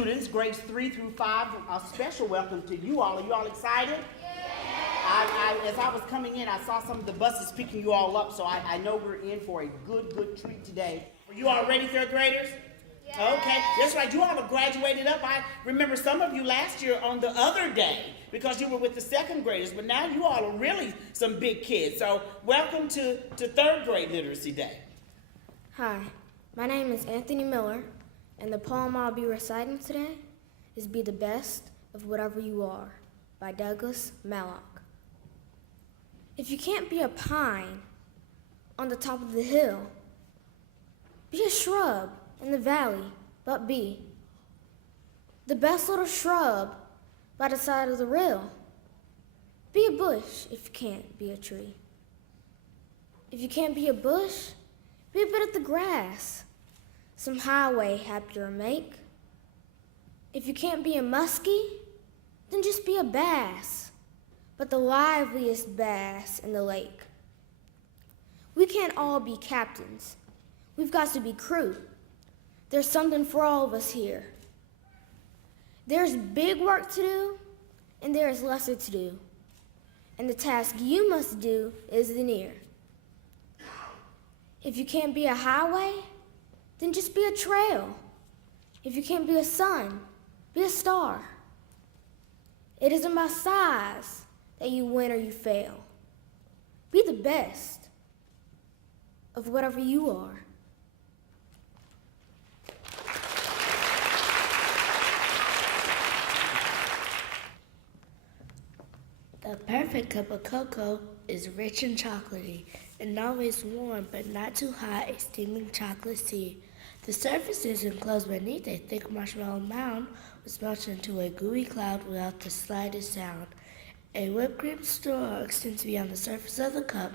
students, grades 3 through 5, a special welcome to you all. Are you all excited? As I was coming in, I saw some of the buses picking you all up, so I know we're in for a good treat today. Are you all ready, third graders? Yeah. Okay, that's right. You all have graduated up. I remember some of you last year on the other day because you were with the second graders, but now you all are really some big kids. So welcome to third grade literacy day. Hi, my name is Anthony Miller, and the poem I'll be reciting today is Be the Best of Whatever You Are by Douglas Malloch. If you can't be a pine on the top of the hill, be a shrub in the valley, but be the best little shrub by the side of the rill. Be a bush if you can't be a tree. If you can't be a bush, be a bit of the grass, some highway happier make. If you can't be a muskie, then just be a bass, but the liveliest bass in the lake. We can't all be captains. We've got to be crew. There's something for all of us here. There's big work to do, and there is lesser to do. And the task you must do is the near. If you can't be a highway, then just be a trail. If you can't be a sun, be a star. It isn't by size that you win or you fail. Be the best of whatever you are. The perfect cup of cocoa is rich and chocolatey and always warm but not too hot, a steaming chocolate sea. The surface is enclosed beneath a thick marshmallow mound which melts into a gooey cloud without the slightest sound. A whipped cream straw extends beyond the surface of the cup,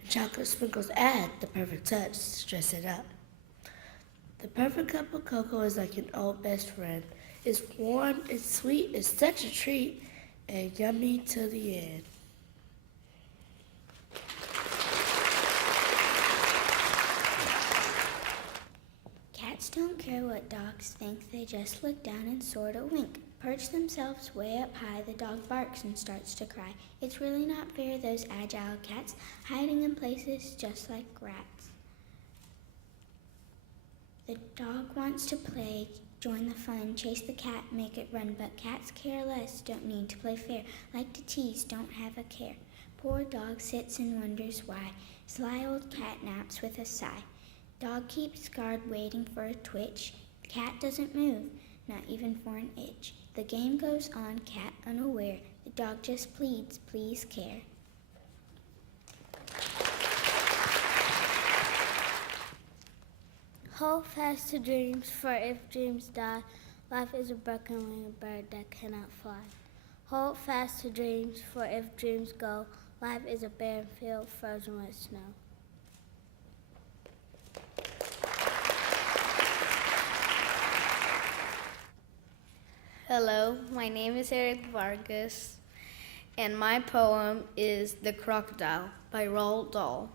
and chocolate sprinkles add the perfect touch to dress it up. The perfect cup of cocoa is like an old best friend. It's warm, it's sweet, it's such a treat, and yummy to the end. Cats don't care what dogs think, they just look down and sort of wink. Perch themselves way up high, the dog barks and starts to cry. It's really not fair, those agile cats, hiding in places just like rats. The dog wants to play, join the fun, chase the cat, make it run, but cats care less, don't need to play fair, like to tease, don't have a care. Poor dog sits and wonders why, sly old cat naps with a sigh. Dog keeps guard waiting for a twitch, cat doesn't move, not even for an itch. The game goes on, cat unaware, the dog just pleads, please care. Hold fast to dreams, for if dreams die, life is a broken winged bird that cannot fly. Hold fast to dreams, for if dreams go, life is a barren field frozen with snow. Hello, my name is Eric Vargas, and my poem is The Crocodile by Roald Dahl.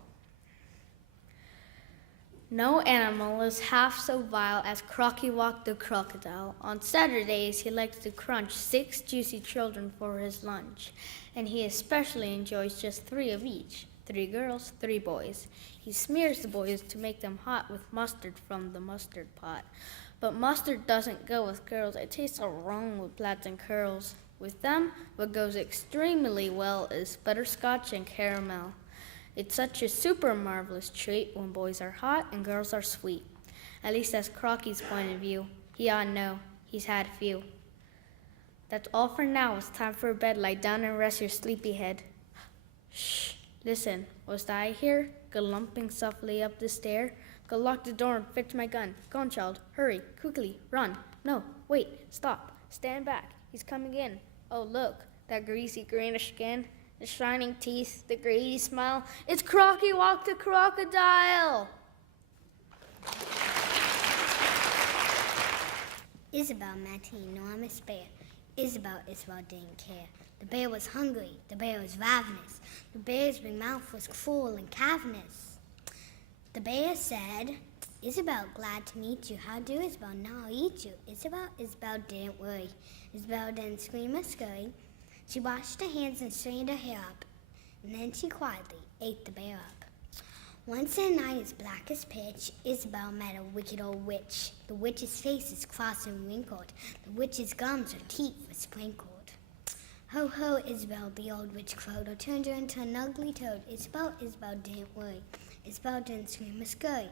No animal is half so vile as Crocky Walk the crocodile. On Saturdays, he likes to crunch 6 juicy children for his lunch, and he especially enjoys just 3 of each, 3 girls, 3 boys. He smears the boys to make them hot with mustard from the mustard pot. But mustard doesn't go with girls. It tastes so wrong with plaids and curls. With them, what goes extremely well is butterscotch and caramel. It's such a super marvelous treat when boys are hot and girls are sweet. At least that's Crocky's point of view. He ought to know. He's had a few. That's all for now. It's time for bed. Lie down and rest your sleepy head. Shh. Listen. Was that I hear? Go lumping softly up the stair. Go lock the door and fetch my gun. Go on, child. Hurry. Quickly. Run. No. Wait. Stop. Stand back. He's coming in. Oh, look. That greasy greenish skin. The shining teeth. The greedy smile. It's Crocky Walk the crocodile. Isabel met an enormous bear. Isabel didn't care. The bear was hungry. The bear was ravenous. The bear's big mouth was cruel and cavernous. The bear said, Isabel, glad to meet you. How do, Isabel? Now I'll eat you. Isabel didn't worry. Isabel didn't scream or scurry. She washed her hands and straightened her hair up, and then she quietly ate the bear up. Once in a night as black as pitch, Isabel met a wicked old witch. The witch's face is cross and wrinkled. The witch's gums or teeth were sprinkled. Ho, ho, Isabel, the old witch crowed, or turned her into an ugly toad. Isabel didn't worry. Isabel didn't scream or scurry.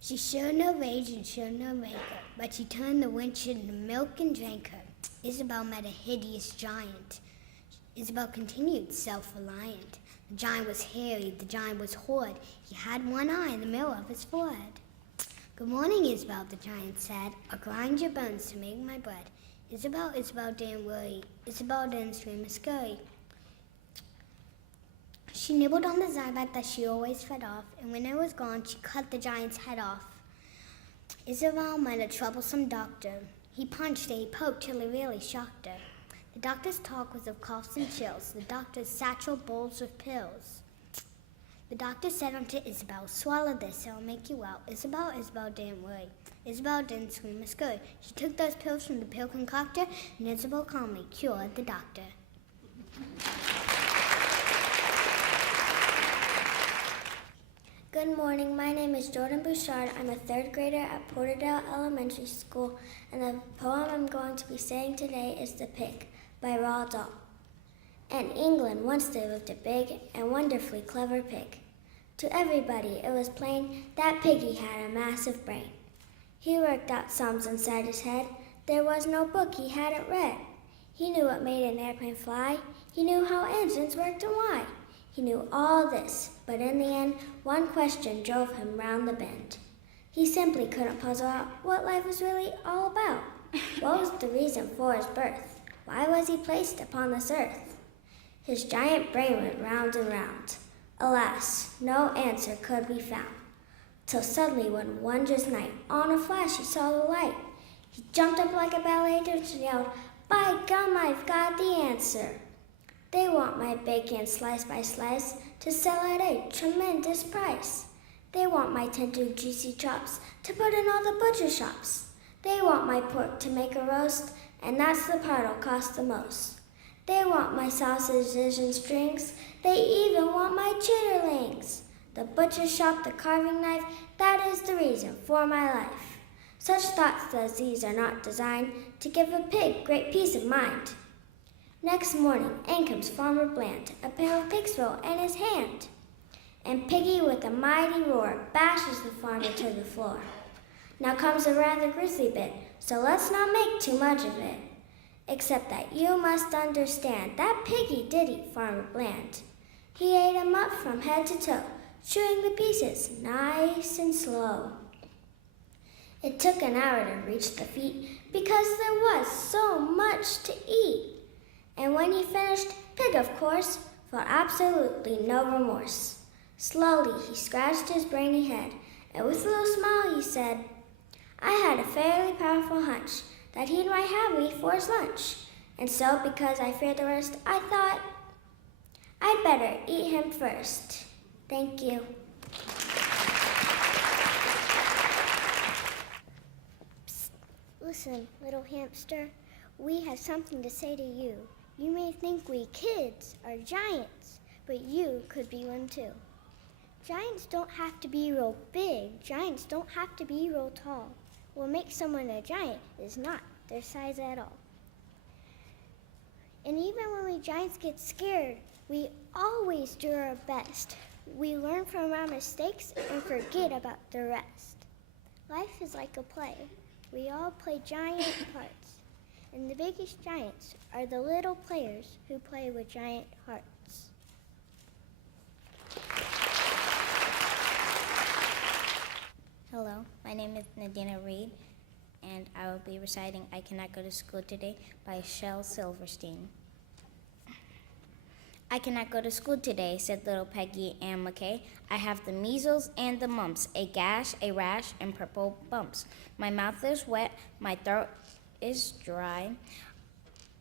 She showed no rage and showed no rancor, but she turned the witch into milk and drank her. Isabel met a hideous giant. Isabel continued self-reliant. The giant was hairy, the giant was horrid. He had one eye in the middle of his forehead. Good morning, Isabel, the giant said. I'll grind your bones to make my bread. Isabel didn't worry. Isabel didn't scream or scurry. She nibbled on the zybat that she always fed off, and when it was gone, she cut the giant's head off. Isabel met a troublesome doctor. He punched her, he poked till he really shocked her. The doctor's talk was of coughs and chills. The doctor's satchel bowls with pills. The doctor said unto Isabel, swallow this, it'll make you well. Isabel didn't worry. Isabel didn't scream or scurry. She took those pills from the pill concoctor, and Isabel calmly cured the doctor. Good morning, my name is Jordan Bouchard. I'm a third grader at Porterdale Elementary School, and the poem I'm going to be saying today is The Pig by Roald Dahl. In England, once there lived a big and wonderfully clever pig. To everybody, it was plain that piggy had a massive brain. He worked out sums inside his head. There was no book he hadn't read. He knew what made an airplane fly. He knew how engines worked and why. He knew all this, but in the end, one question drove him round the bend. He simply couldn't puzzle out what life was really all about. What was the reason for his birth? Why was he placed upon this earth? His giant brain went round and round. Alas, no answer could be found. Till suddenly one wondrous night, on a flash he saw the light. He jumped up like a ballet dancer and yelled, by gum, I've got the answer. They want my bacon slice by slice to sell at a tremendous price. They want my tender juicy chops to put in all the butcher shops. They want my pork to make a roast, and that's the part'll cost the most. They want my sausages and strings, they even want my chitterlings. The butcher shop, the carving knife, that is the reason for my life. Such thoughts as these are not designed to give a pig great peace of mind. Next morning, in comes Farmer Bland, a pail of pig's wool in his hand. And Piggy, with a mighty roar, bashes the farmer to the floor. Now comes a rather grisly bit, so let's not make too much of it. Except that you must understand that Piggy did eat Farmer Bland. He ate him up from head to toe, chewing the pieces nice and slow. It took an hour to reach the feet because there was so much to eat. And when he finished, Pig, of course, felt absolutely no remorse. Slowly, he scratched his brainy head, and with a little smile, he said, I had a fairly powerful hunch that he might have me for his lunch. And so, because I feared the worst, I thought I'd better eat him first. Thank you. Psst. Listen, little hamster, we have something to say to you. You may think we kids are giants, but you could be one too. Giants don't have to be real big. Giants don't have to be real tall. What makes someone a giant is not their size at all. And even when we giants get scared, we always do our best. We learn from our mistakes and forget about the rest. Life is like a play. We all play giant parts. And the biggest giants are the little players who play with giant hearts. Hello, my name is Nadina Reed, and I will be reciting I Cannot Go to School Today by Shel Silverstein. I cannot go to school today, said little Peggy Ann McKay. I have the measles and the mumps, a gash, a rash, and purple bumps. My mouth is wet, my throat is dry.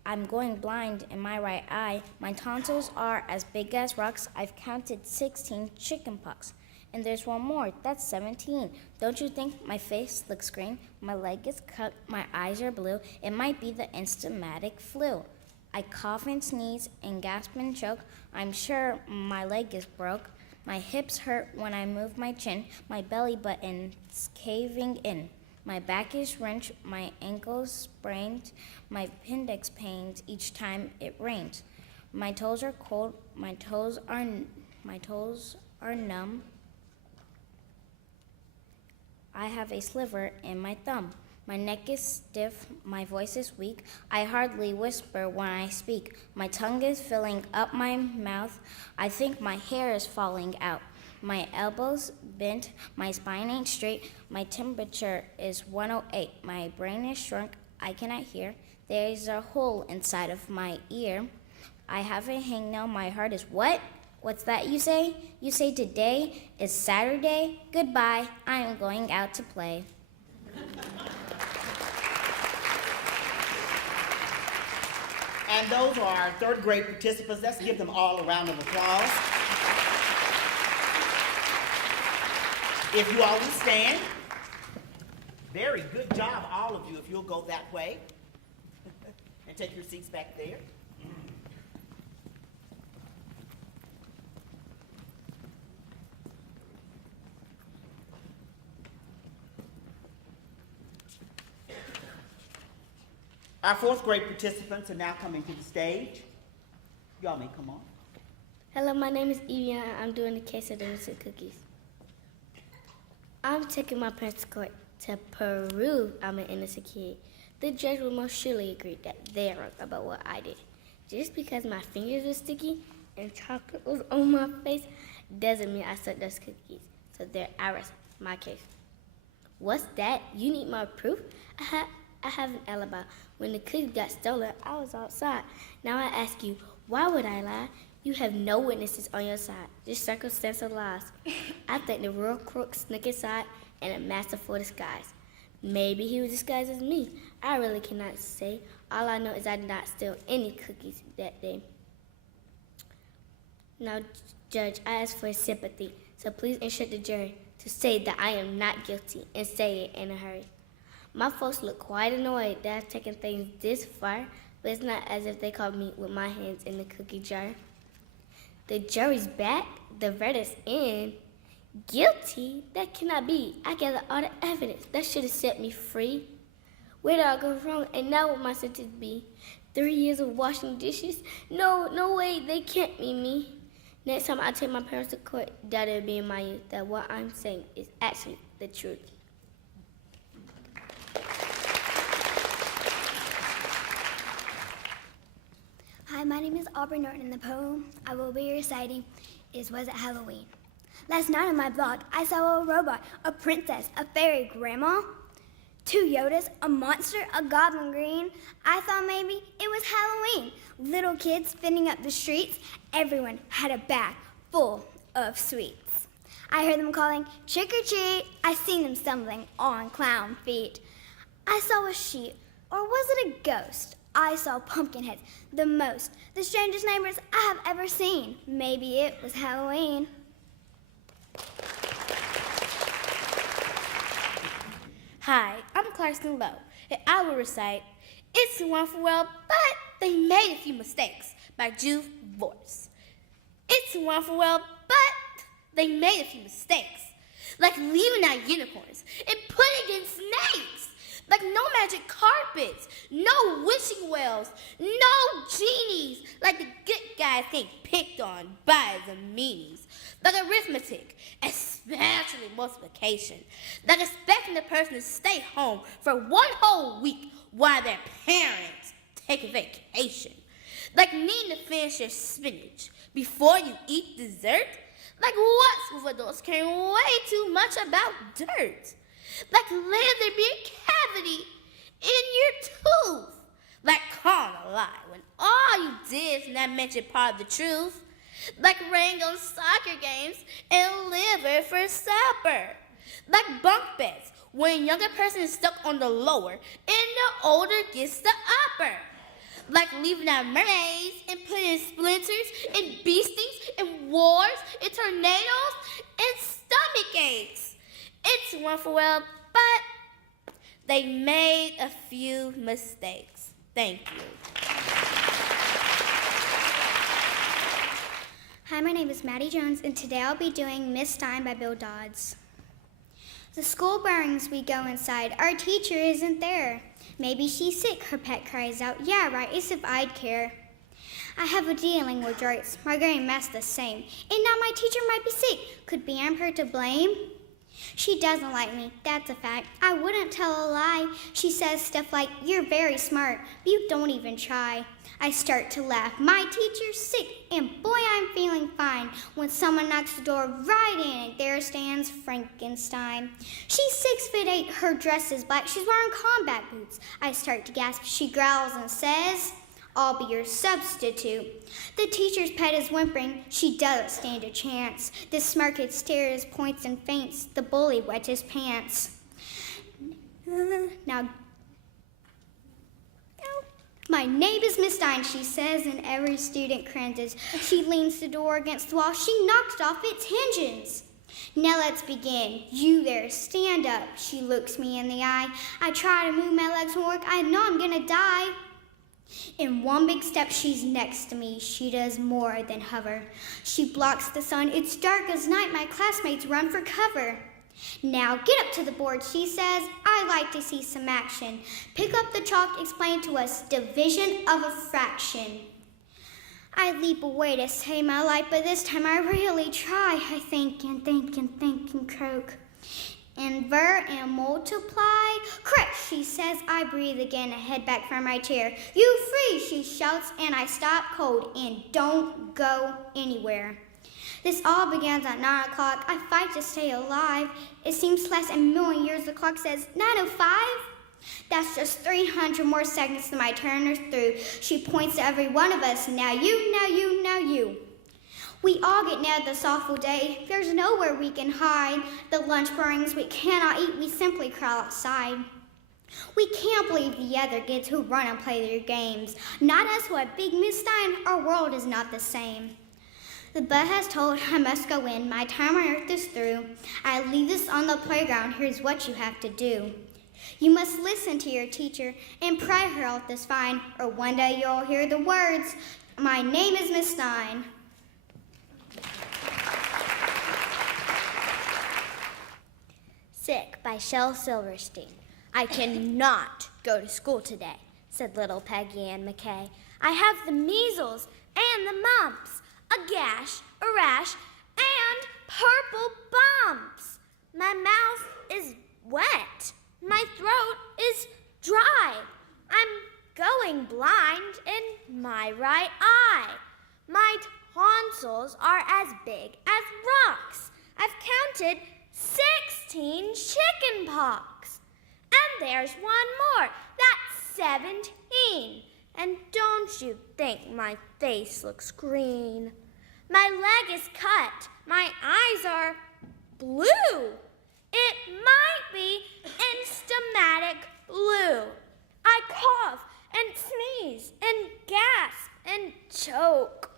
I'm going blind in my right eye. My tonsils are as big as rocks. I've counted 16 chicken pox. And there's one more. That's 17. Don't you think my face looks green? My leg is cut. My eyes are blue. It might be the instamatic flu. I cough and sneeze and gasp and choke. I'm sure my leg is broke. My hips hurt when I move my chin. My belly button's caving in. My back is wrenched. My ankles sprained. My appendix pains each time it rains. My toes are cold. My toes are numb. I have a sliver in my thumb. My neck is stiff, my voice is weak. I hardly whisper when I speak. My tongue is filling up my mouth. I think my hair is falling out. My elbows bent, my spine ain't straight. My temperature is 108. My brain is shrunk, I cannot hear. There's a hole inside of my ear. I have a hangnail, my heart is what? What's that you say? You say today is Saturday? Goodbye, I am going out to play. And those are our third grade participants. Let's give them all a round of applause. If you all will stand. Very good job, all of you, if you'll go that way. And take your seats back there. Our fourth grade participants are now coming to the stage. Y'all may come on. Hello, my name is Evie, and I'm doing the quesadillas and cookies. I'm taking my parents to court to prove I'm an innocent kid. The judge will most surely agree that they're wrong about what I did. Just because my fingers were sticky and chocolate was on my face doesn't mean I took those cookies. So there, I rest my case. What's that? You need more proof? I have an alibi. When the cookies got stolen, I was outside. Now I ask you, why would I lie? You have no witnesses on your side, just circumstantial lies. I think the real crook snuck inside in a masterful disguise. Maybe he was disguised as me. I really cannot say. All I know is I did not steal any cookies that day. Now, Judge, I ask for sympathy, so please instruct the jury to say that I am not guilty and say it in a hurry. My folks look quite annoyed that I've taken things this far, but it's not as if they caught me with my hands in the cookie jar. The jury's back, the verdict's in. Guilty? That cannot be. I gathered all the evidence. That should have set me free. Where did I go wrong? And now what my sentence be? 3 years of washing dishes? No way, they can't be me. Next time I take my parents to court, that'll be in my youth, that what I'm saying is actually the truth. Hi, my name is Aubrey Norton, and the poem I will be reciting is Was It Halloween? Last night on my block, I saw a robot, a princess, a fairy grandma, 2 Yodas, a monster, a goblin green. I thought maybe it was Halloween. Little kids spinning up the streets. Everyone had a bag full of sweets. I heard them calling, trick or treat. I seen them stumbling on clown feet. I saw a sheep, or was it a ghost? I saw pumpkin heads, the most, the strangest neighbors I have ever seen. Maybe it was Halloween. Hi, I'm Clarkson Lowe, and I will recite It's a Wonderful World, but they made a few mistakes by Juve Vorse. It's a wonderful world, but they made a few mistakes, like leaving out unicorns and putting in snakes. Like no magic carpets, no wishing wells, no genies. Like the good guys getting picked on by the meanies. Like arithmetic, especially multiplication. Like expecting the person to stay home for 1 whole week while their parents take a vacation. Like needing to finish your spinach before you eat dessert. Like what's with adults caring way too much about dirt. Like let there be a cavity in your tooth. Like calling a lie when all you did is not mention part of the truth. Like rain on soccer games and liver for supper. Like bunk beds when a younger person is stuck on the lower and the older gets the upper. Like leaving out mermaids and putting splinters and beasties and wars and tornadoes and stomach aches. It's a wonderful world, but they made a few mistakes. Thank you. Hi, my name is Maddie Jones, and today I'll be doing Miss Stein by Bill Dodds. The school burns, we go inside. Our teacher isn't there. Maybe she's sick, her pet cries out. Yeah, right, as if I'd care. I have a D in language arts, my grade math's the same. And now my teacher might be sick. Could Bam her to blame? She doesn't like me, that's a fact. I wouldn't tell a lie. She says stuff like, you're very smart, but you don't even try. I start to laugh. My teacher's sick, and boy, I'm feeling fine. When someone knocks the door right in, and there stands Frankenstein. She's 6'8", her dress is black, she's wearing combat boots. I start to gasp. She growls and says, I'll be your substitute. The teacher's pet is whimpering. She doesn't stand a chance. The smirked stares, points, and faints. The bully wets his pants. Now, my name is Miss Stein, she says, and every student cringes. She leans the door against the wall. She knocks off its hinges. Now let's begin. You there, stand up. She looks me in the eye. I try to move my legs and work. I know I'm gonna die. In one big step, she's next to me. She does more than hover. She blocks the sun. It's dark as night. My classmates run for cover. Now get up to the board, she says. I like to see some action. Pick up the chalk, explain to us division of a fraction. I leap away to save my life, but this time I really try. I think and think and think and croak. Invert and multiply. Correct, she says. I breathe again and head back from my chair. You free, she shouts, and I stop cold and don't go anywhere. This all begins at 9 o'clock. I fight to stay alive. It seems less than a million years. The clock says 9:05. That's just 300 more seconds till my turn is through. She points to every one of us. Now you, now you, now you. We all get nailed this awful day. There's nowhere we can hide. The lunch brings we cannot eat. We simply crawl outside. We can't believe the other kids who run and play their games. Not us who are big Miss Stein. Our world is not the same. The bell has told I must go in. My time on earth is through. I leave this on the playground. Here's what you have to do. You must listen to your teacher and pray her health is fine, or one day you'll hear the words, my name is Miss Stein. Sick by Shel Silverstein. I cannot go to school today, said little Peggy Ann McKay. I have the measles and the mumps, a gash, a rash, and purple bumps. My mouth is wet. My throat is dry. I'm going blind in my right eye. My tonsils are as big as rocks. I've counted 16 chicken pox. And there's one more. That's 17. And don't you think my face looks green? My leg is cut. My eyes are blue. It might be instamatic blue. I cough and sneeze and gasp and choke.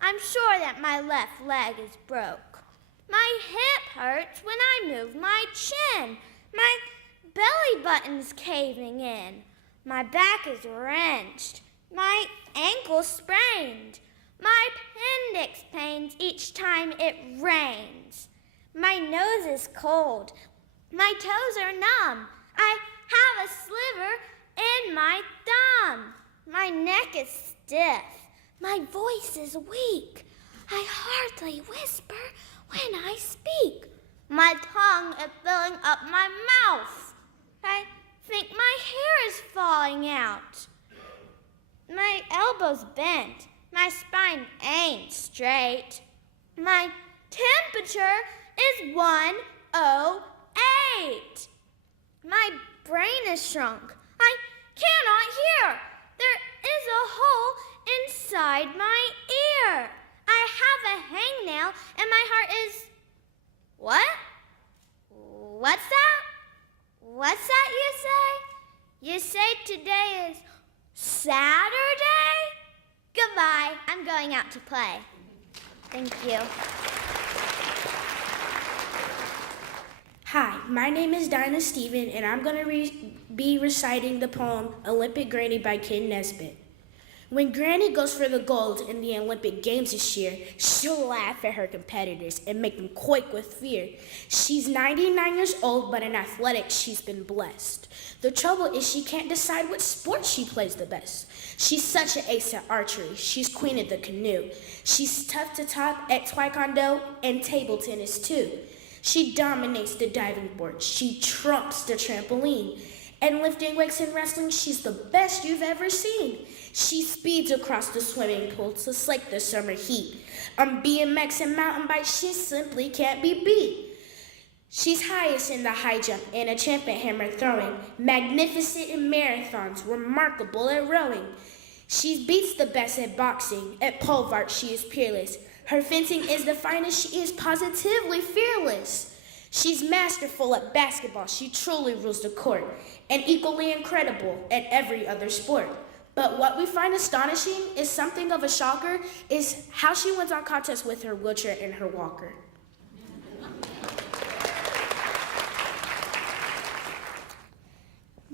I'm sure that my left leg is broke. My hip hurts when I move my chin. My belly button's caving in. My back is wrenched. My ankle sprained. My appendix pains each time it rains. My nose is cold. My toes are numb. I have a sliver in my thumb. My neck is stiff. My voice is weak. I hardly whisper when I speak. My tongue is filling up my mouth. I think my hair is falling out. My elbow's bent. My spine ain't straight. My temperature is 108. My brain is shrunk. I cannot hear. There is a hole inside my ear. I have a hangnail and my heart is... What? What's that? What's that you say? You say today is Saturday? Goodbye. I'm going out to play. Thank you. Hi, my name is Dinah Stephen, and I'm going to be reciting the poem Olympic Granny by Ken Nesbitt. When Granny goes for the gold in the Olympic Games this year, she'll laugh at her competitors and make them quake with fear. She's 99 years old, but in athletics, she's been blessed. The trouble is she can't decide which sport she plays the best. She's such an ace at archery. She's queen of the canoe. She's tough to top at taekwondo and table tennis too. She dominates the diving board. She trumps the trampoline. And lifting weights and wrestling, she's the best you've ever seen. She speeds across the swimming pool to slake the summer heat. On BMX and mountain bikes, she simply can't be beat. She's highest in the high jump and a champ at hammer throwing, magnificent in marathons, remarkable at rowing. She beats the best at boxing, at pole vault she is peerless. Her fencing is the finest, she is positively fearless. She's masterful at basketball, she truly rules the court, and equally incredible at every other sport. But what we find astonishing is something of a shocker is how she wins on contests with her wheelchair and her walker.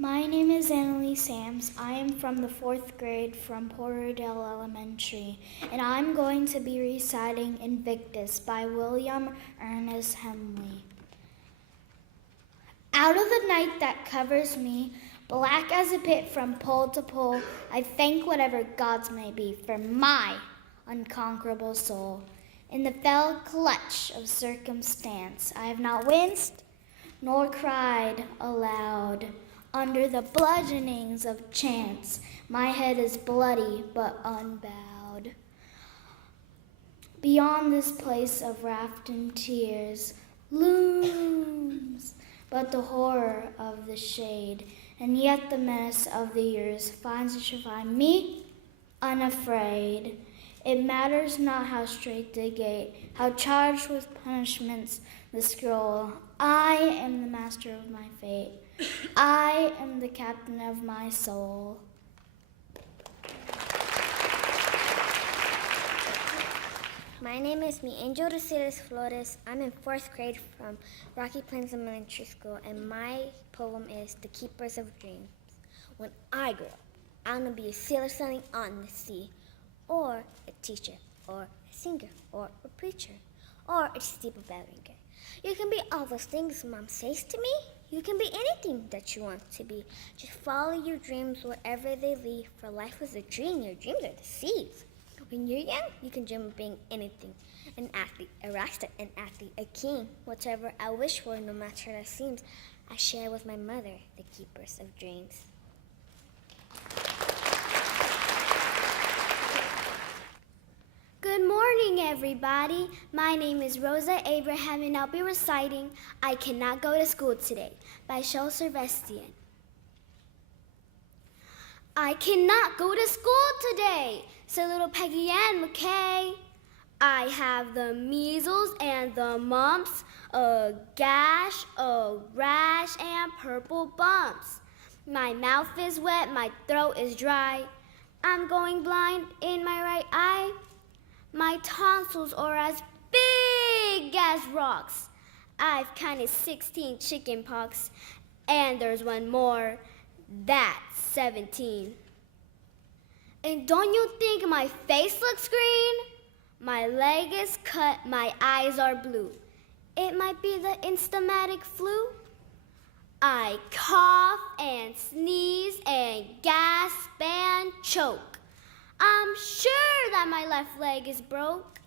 My name is Annalise Sams. I am from the 4th grade from Porterdale Elementary, and I'm going to be reciting Invictus by William Ernest Henley. Out of the night that covers me, black as a pit from pole to pole, I thank whatever gods may be for my unconquerable soul. In the fell clutch of circumstance, I have not winced nor cried aloud. Under the bludgeonings of chance, my head is bloody but unbowed. Beyond this place of raft and tears looms but the horror of the shade, and yet the menace of the years finds to find me unafraid. It matters not how straight the gate, how charged with punishments the scroll. I am the master of my fate. I am the captain of my soul. My name is Mi Angel Receres Flores. I'm in 4th grade from Rocky Plains Elementary School, and my poem is The Keepers of Dreams. When I grow up, I want to be a sailor sailing on the sea, or a teacher, or a singer, or a preacher, or a steeple bell ringer. You can be all those things Mom says to me. You can be anything that you want to be. Just follow your dreams wherever they lead, for life is a dream. Your dreams are the seeds. When you're young, you can dream of being anything. An athlete, a rock star, an athlete, a king. Whatever I wish for, no matter how it seems, I share with my mother, the keepers of dreams. Good morning, everybody. My name is Rosa Abraham, and I'll be reciting I Cannot Go to School Today by Shel Silvestian. I cannot go to school today, said little Peggy Ann McKay. I have the measles and the mumps, a gash, a rash, and purple bumps. My mouth is wet, my throat is dry. I'm going blind in my right eye. My tonsils are as big as rocks. I've counted 16 chicken pox, and there's one more. That's 17. And don't you think my face looks green? My leg is cut, my eyes are blue. It might be the instamatic flu. I cough and sneeze and gasp and choke. I'm sure that my left leg is broke.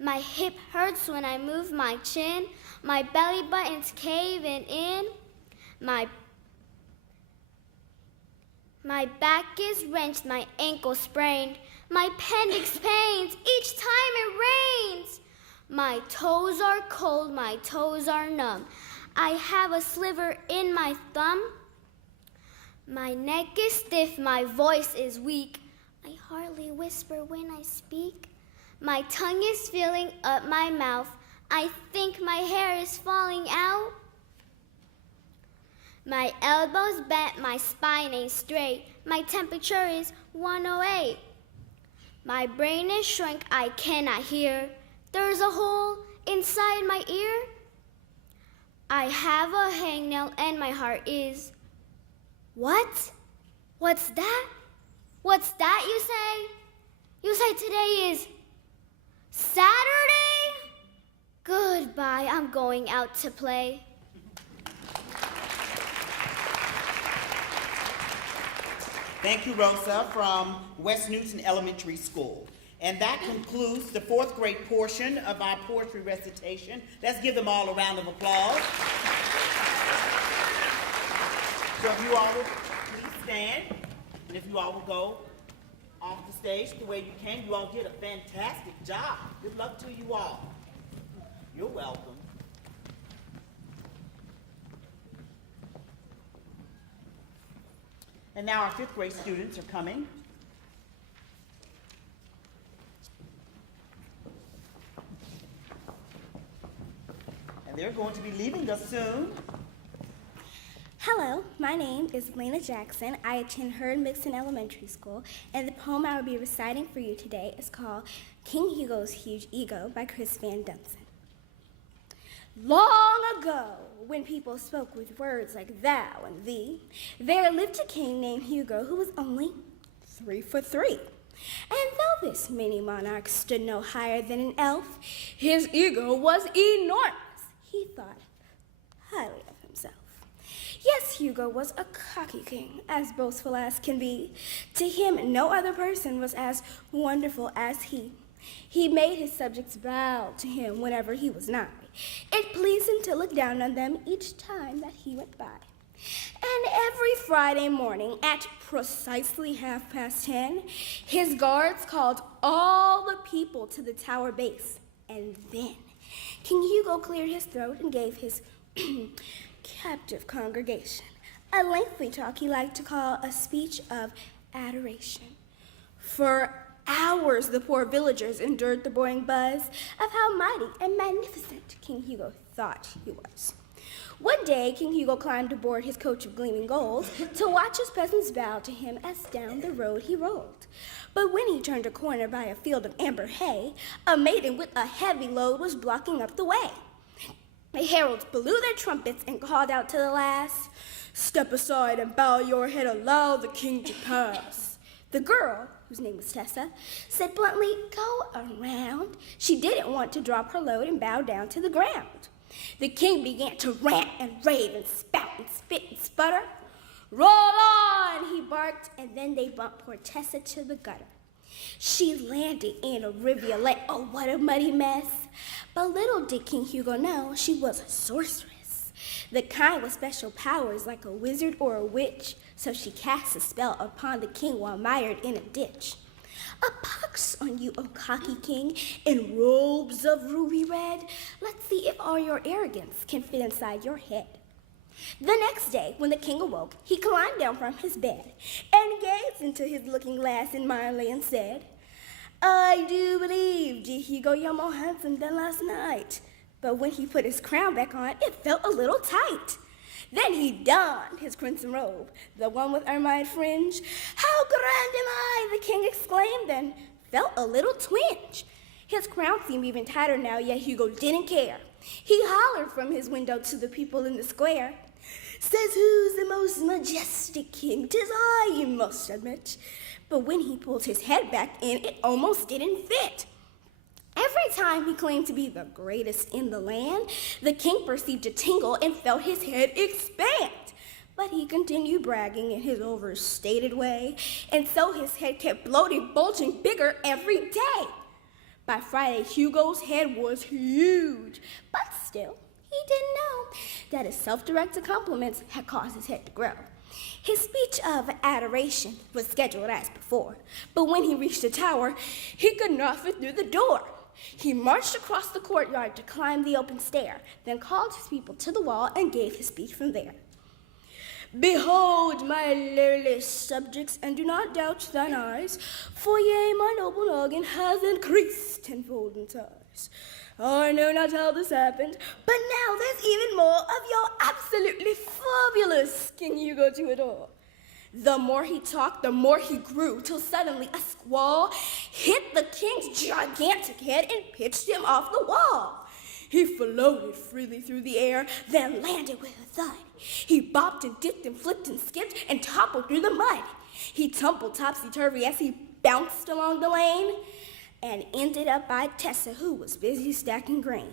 My hip hurts when I move my chin. My belly button's caving in. My back is wrenched, my ankle sprained. My appendix pains each time it rains. My toes are cold, my toes are numb. I have a sliver in my thumb. My neck is stiff, my voice is weak. I hardly whisper when I speak. My tongue is filling up my mouth. I think my hair is falling out. My elbows bent, my spine ain't straight. My temperature is 108. My brain is shrunk, I cannot hear. There's a hole inside my ear. I have a hangnail and my heart is. What? What's that? What's that you say? You say today is Saturday? Goodbye, I'm going out to play. Thank you, Rosa, from West Newton Elementary School. And that concludes the fourth grade portion of our poetry recitation. Let's give them all a round of applause. So if you all will please stand, and if you all will go off the stage the way you can, you all did a fantastic job. Good luck to you all. You're welcome. And now our fifth grade students are coming. And they're going to be leaving us soon. Hello, my name is Lena Jackson. I attend Herd Mixon Elementary School, and the poem I will be reciting for you today is called King Hugo's Huge Ego by Chris Van Dunstan. Long ago, when people spoke with words like thou and thee, there lived a king named Hugo who was only 3'3". And though this mini monarch stood no higher than an elf, his ego was enormous. He thought highly of himself. Yes, Hugo was a cocky king, as boastful as can be. To him, no other person was as wonderful as he. He made his subjects bow to him whenever he was nigh. It pleased him to look down on them each time that he went by. And every Friday morning at precisely 10:30, his guards called all the people to the tower base. And then King Hugo cleared his throat and gave his captive congregation a lengthy talk he liked to call a speech of adoration. For hours the poor villagers endured the boring buzz of how mighty and magnificent King Hugo thought he was. One day, King Hugo climbed aboard his coach of gleaming gold to watch his peasants bow to him as down the road he rolled. But when he turned a corner by a field of amber hay, a maiden with a heavy load was blocking up the way. The heralds blew their trumpets and called out to the lass, "Step aside and bow your head, allow the king to pass." The girl, whose name was Tessa, said bluntly, "Go around." She didn't want to drop her load and bow down to the ground. The king began to rant and rave and spout and spit and sputter. "Roll on," he barked, and then they bumped poor Tessa to the gutter. She landed in a rivulet. Oh, what a muddy mess. But little did King Hugo know she was a sorceress, the kind with special powers like a wizard or a witch, so she cast a spell upon the king while mired in a ditch. "A pox on you, O cocky king, in robes of ruby red. Let's see if all your arrogance can fit inside your head." The next day, when the king awoke, he climbed down from his bed and gazed into his looking glass admiringly and said, "I do believe, dear Hugo, you're more handsome than last night." But when he put his crown back on, it felt a little tight. Then he donned his crimson robe, the one with ermine fringe. "How grand am I!" the king exclaimed, and felt a little twinge. His crown seemed even tighter now, yet Hugo didn't care. He hollered from his window to the people in the square, "Says who's the most majestic king? 'Tis I, you must admit." But when he pulled his head back in, it almost didn't fit. Every time he claimed to be the greatest in the land, the king perceived a tingle and felt his head expand. But he continued bragging in his overstated way, and so his head kept bloating, bulging bigger every day. By Friday, Hugo's head was huge, but still, he didn't know that his self-directed compliments had caused his head to grow. His speech of adoration was scheduled as before, but when he reached the tower, he could not fit through the door. He marched across the courtyard to climb the open stair, then called his people to the wall and gave his speech from there. "Behold, my lowly subjects, and do not doubt thine eyes, for yea, my noble noggin has increased tenfold in size. I know not how this happened, but now there's even more of your absolutely fabulous King Hugo to adore." The more he talked, the more he grew, till suddenly a squall hit the king's gigantic head and pitched him off the wall. He floated freely through the air, then landed with a thud. He bopped and dipped and flipped and skipped and toppled through the mud. He tumbled topsy-turvy as he bounced along the lane and ended up by Tessa, who was busy stacking grain.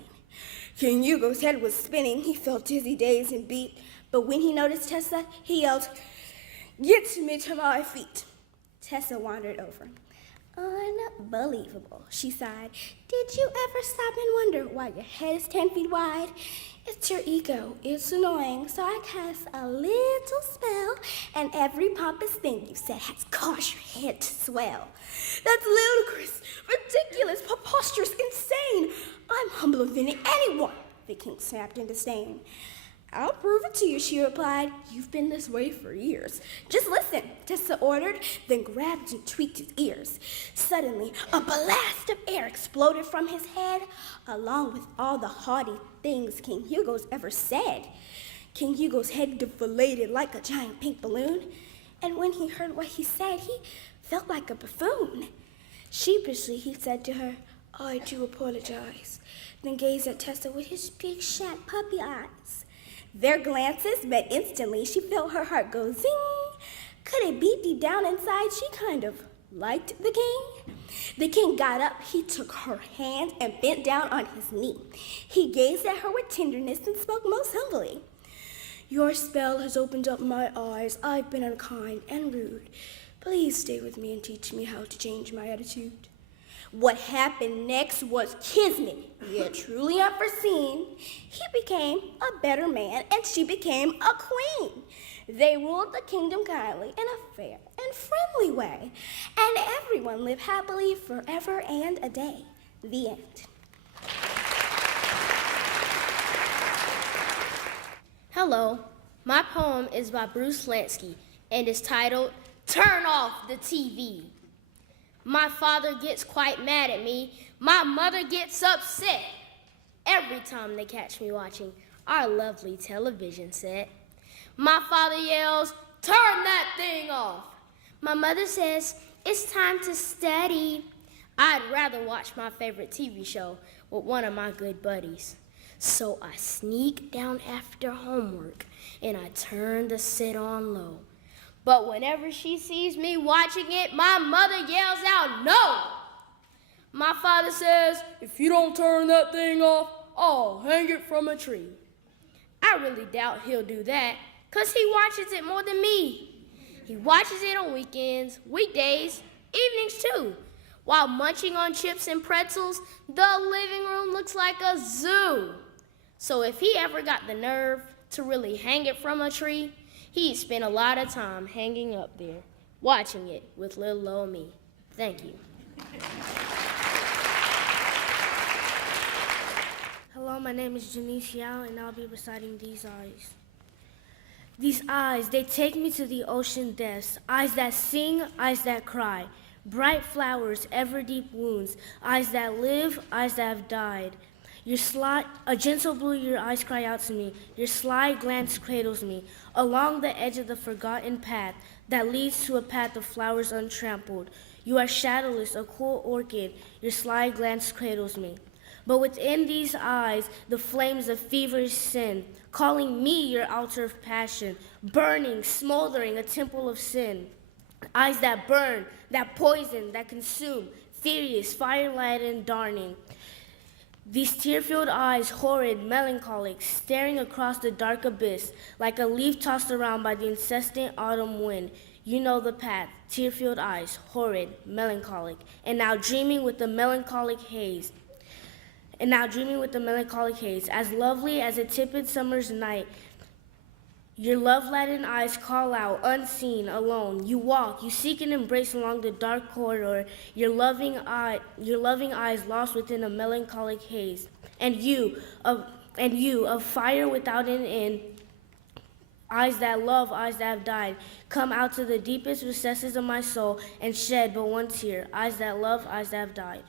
King Hugo's head was spinning. He felt dizzy, dazed, and beat. But when he noticed Tessa, he yelled, "Get me to my feet." Tessa wandered over. "Unbelievable," she sighed. "Did you ever stop and wonder why your head is 10 feet wide? It's your ego. It's annoying. So I cast a little spell, and every pompous thing you said has caused your head to swell." "That's ludicrous, ridiculous, preposterous, insane. I'm humbler than anyone," the king snapped in disdain. "I'll prove it to you," she replied. "You've been this way for years." "Just listen," Tessa ordered, then grabbed and tweaked his ears. Suddenly, a blast of air exploded from his head, along with all the haughty things King Hugo's ever said. King Hugo's head deflated like a giant pink balloon, and when he heard what he said, he felt like a buffoon. Sheepishly, he said to her, "I do apologize," then gazed at Tessa with his big, sharp puppy eyes. Their glances met instantly. She felt her heart go zing. Could it be deep down inside she kind of liked the king? The king got up. He took her hand and bent down on his knee. He gazed at her with tenderness and spoke most humbly. "Your spell has opened up my eyes. I've been unkind and rude. Please stay with me and teach me how to change my attitude." What happened next was kismet, yet truly unforeseen. He became a better man, and she became a queen. They ruled the kingdom kindly in a fair and friendly way, and everyone lived happily forever and a day. The end. Hello, my poem is by Bruce Lansky and is titled "Turn Off the TV." My father gets quite mad at me. My mother gets upset every time they catch me watching our lovely television set. My father yells, "Turn that thing off." My mother says, "It's time to study." I'd rather watch my favorite TV show with one of my good buddies. So I sneak down after homework and I turn the set on low. But whenever she sees me watching it, my mother yells out, "No!" My father says, "If you don't turn that thing off, I'll hang it from a tree." I really doubt he'll do that, 'cause he watches it more than me. He watches it on weekends, weekdays, evenings too. While munching on chips and pretzels, the living room looks like a zoo. So if he ever got the nerve to really hang it from a tree, he'd spend a lot of time hanging up there, watching it with little old me. Thank you. Hello, my name is Janice Yao, and I'll be reciting these eyes. These eyes, they take me to the ocean depths, eyes that sing, eyes that cry, bright flowers, ever deep wounds, eyes that live, eyes that have died. A gentle blue, your eyes cry out to me. Your sly glance cradles me along the edge of the forgotten path that leads to a path of flowers untrampled. You are shadowless, a cool orchid. Your sly glance cradles me. But within these eyes, the flames of feverish sin, calling me your altar of passion, burning, smoldering, a temple of sin. Eyes that burn, that poison, that consume, furious, firelight and darning. These tear-filled eyes, horrid, melancholic, staring across the dark abyss, like a leaf tossed around by the incessant autumn wind. You know the path, tear-filled eyes, horrid, melancholic, and now dreaming with the melancholic haze. As lovely as a tepid summer's night, your love-laden eyes call out, unseen, alone. You walk, you seek an embrace along the dark corridor, your loving eyes lost within a melancholic haze. And you, of fire without an end, eyes that love, eyes that have died, come out to the deepest recesses of my soul and shed but one tear. Eyes that love, eyes that have died.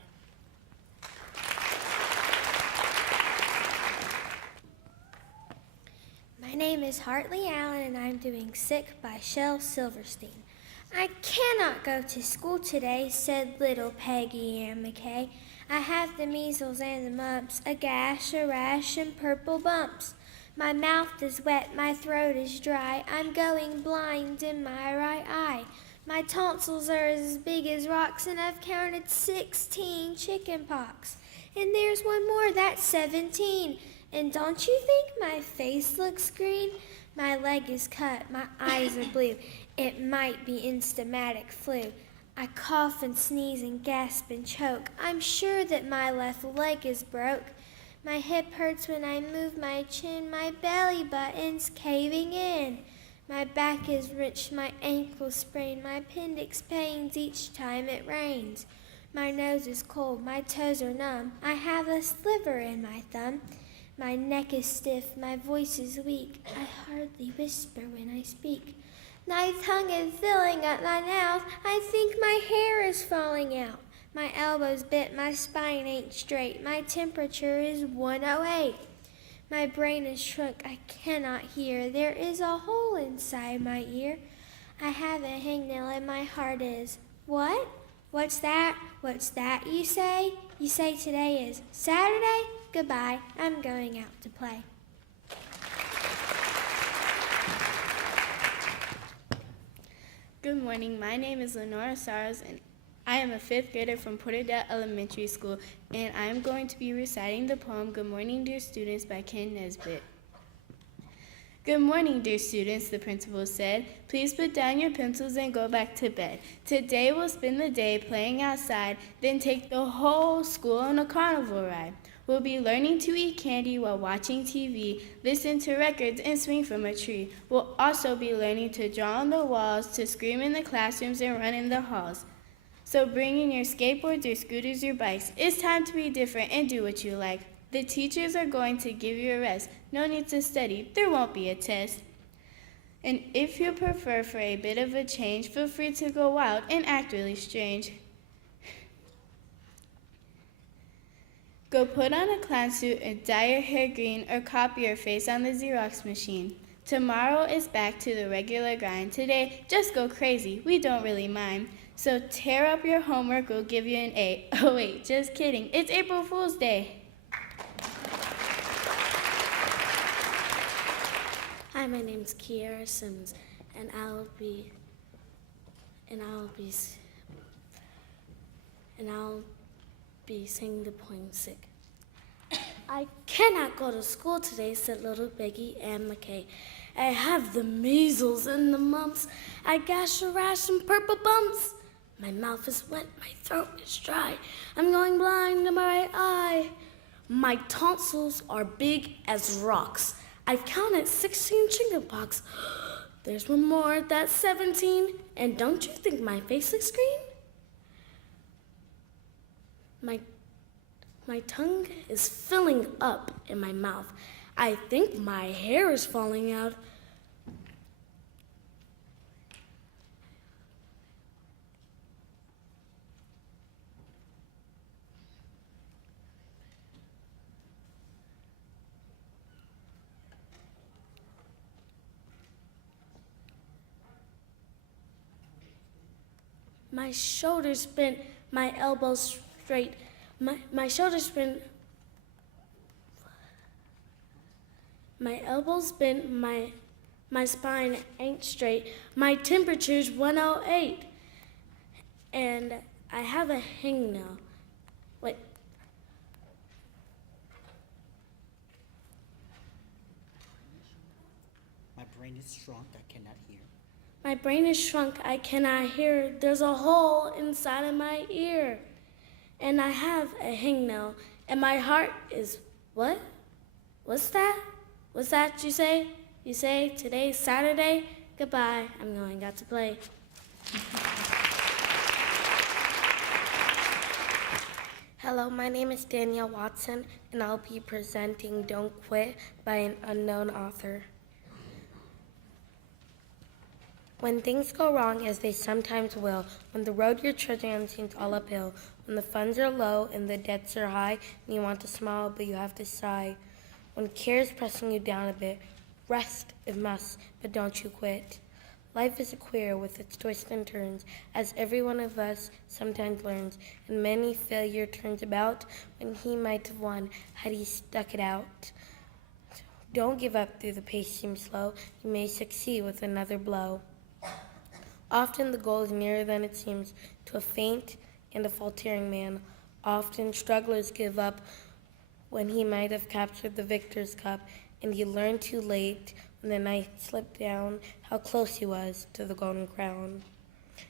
My name is Hartley Allen, and I'm doing Sick by Shel Silverstein. "I cannot go to school today," said little Peggy Ann McKay. I have the measles and the mumps, a gash, a rash, and purple bumps. My mouth is wet, my throat is dry, I'm going blind in my right eye. My tonsils are as big as rocks, and I've counted 16 chicken pox. And there's one more, that's 17. And don't you think my face looks green? My leg is cut, my eyes are blue. It might be instamatic flu. I cough and sneeze and gasp and choke. I'm sure that my left leg is broke. My hip hurts when I move my chin. My belly button's caving in. My back is wrenched, my ankle sprained. My appendix pains each time it rains. My nose is cold, my toes are numb. I have a sliver in my thumb. My neck is stiff, my voice is weak. I hardly whisper when I speak. My tongue is filling up my mouth. I think my hair is falling out. My elbow's bent, my spine ain't straight. My temperature is 108. My brain is shrunk, I cannot hear. There is a hole inside my ear. I have a hangnail and my heart is. What? What's that? What's that, you say? You say today is Saturday? Goodbye, I'm going out to play. Good morning, my name is Lenora Saros, and I am a 5th grader from Porterdale Elementary School, and I am going to be reciting the poem Good Morning, Dear Students by Ken Nesbitt. Good morning, dear students, the principal said. Please put down your pencils and go back to bed. Today we'll spend the day playing outside, then take the whole school on a carnival ride. We'll be learning to eat candy while watching TV, listen to records, and swing from a tree. We'll also be learning to draw on the walls, to scream in the classrooms, and run in the halls. So bring in your skateboards, your scooters, your bikes. It's time to be different and do what you like. The teachers are going to give you a rest. No need to study. There won't be a test. And if you prefer for a bit of a change, feel free to go wild and act really strange. Go put on a clown suit and dye your hair green, or copy your face on the Xerox machine. Tomorrow is back to the regular grind. Today, just go crazy. We don't really mind. So tear up your homework, we'll give you an A. Oh wait, just kidding. It's April Fool's Day. Hi, my name's Kiara Sims, and I'll be singing the poem Sick. I cannot go to school today, said little Peggy Ann McKay. I have the measles and the mumps. I gash a rash and purple bumps. My mouth is wet, my throat is dry. I'm going blind in my right eye. My tonsils are big as rocks. I've counted 16 chickenpox. There's one more, that's 17. And don't you think my face looks green? My tongue is filling up in my mouth. I think my hair is falling out. My shoulders bent, my elbows straight. My shoulders bent, my elbows bent, my spine ain't straight. My temperature's 108, and I have a hangnail. Wait. My brain is shrunk, I cannot hear. My brain is shrunk, I cannot hear. There's a hole inside of my ear. And I have a hangnail, and my heart is, what? What's that? What's that you say? You say today's Saturday? Goodbye, I'm going out to play. Hello, my name is Danielle Watson, and I'll be presenting Don't Quit by an unknown author. When things go wrong, as they sometimes will, when the road you're treading on seems all uphill, when the funds are low and the debts are high, and you want to smile but you have to sigh, when care is pressing you down a bit, rest if must, but don't you quit. Life is queer with its twists and turns, as every one of us sometimes learns, and many failure turns about when he might have won had he stuck it out. Don't give up though the pace seems slow. You may succeed with another blow. Often the goal is nearer than it seems to a faint and a faltering man. Often strugglers give up when he might have captured the victor's cup, and he learned too late when the night slipped down how close he was to the golden crown.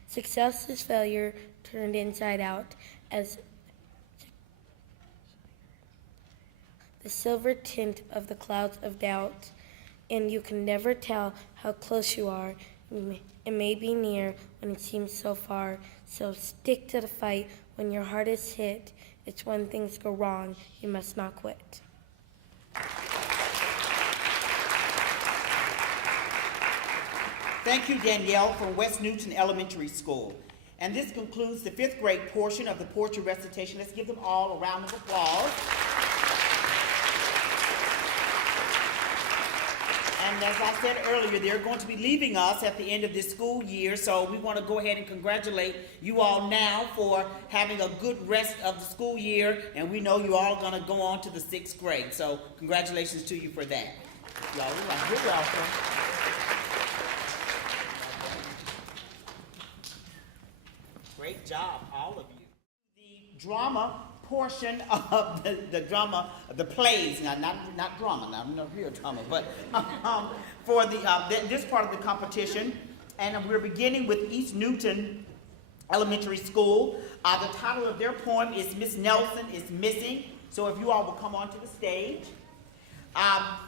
Success is failure turned inside out, as the silver tint of the clouds of doubt, and you can never tell how close you are. It may be near when it seems so far, so stick to the fight when your heart is hit. It's when things go wrong, you must not quit. Thank you, Danielle, from West Newton Elementary School. And this concludes the 5th grade portion of the poetry recitation. Let's give them all a round of applause. And as I said earlier, they're going to be leaving us at the end of this school year, so we want to go ahead and congratulate you all now for having a good rest of the school year, and we know you all are going to go on to the 6th grade, so congratulations to you for that. Y'all, you're welcome. Great job, all of you. The drama portion of the plays, now not drama, now not real drama, but for this part of the competition, and we're beginning with East Newton Elementary School. The title of their poem is Miss Nelson is Missing, so if you all will come onto the stage.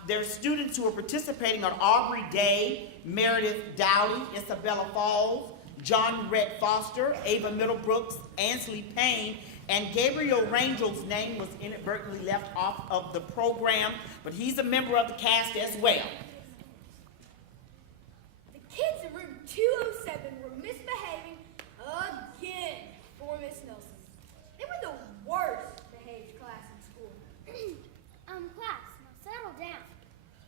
There's students who are participating are Aubrey Day, Meredith Dowdy, Isabella Falls, John Rhett Foster, Ava Middlebrooks, Ansley Payne, and Gabriel Rangel's name was inadvertently left off of the program, but he's a member of the cast as well. The kids in room 207 were misbehaving again for Miss Nelson. They were the worst behaved class in school. Class, now settle down.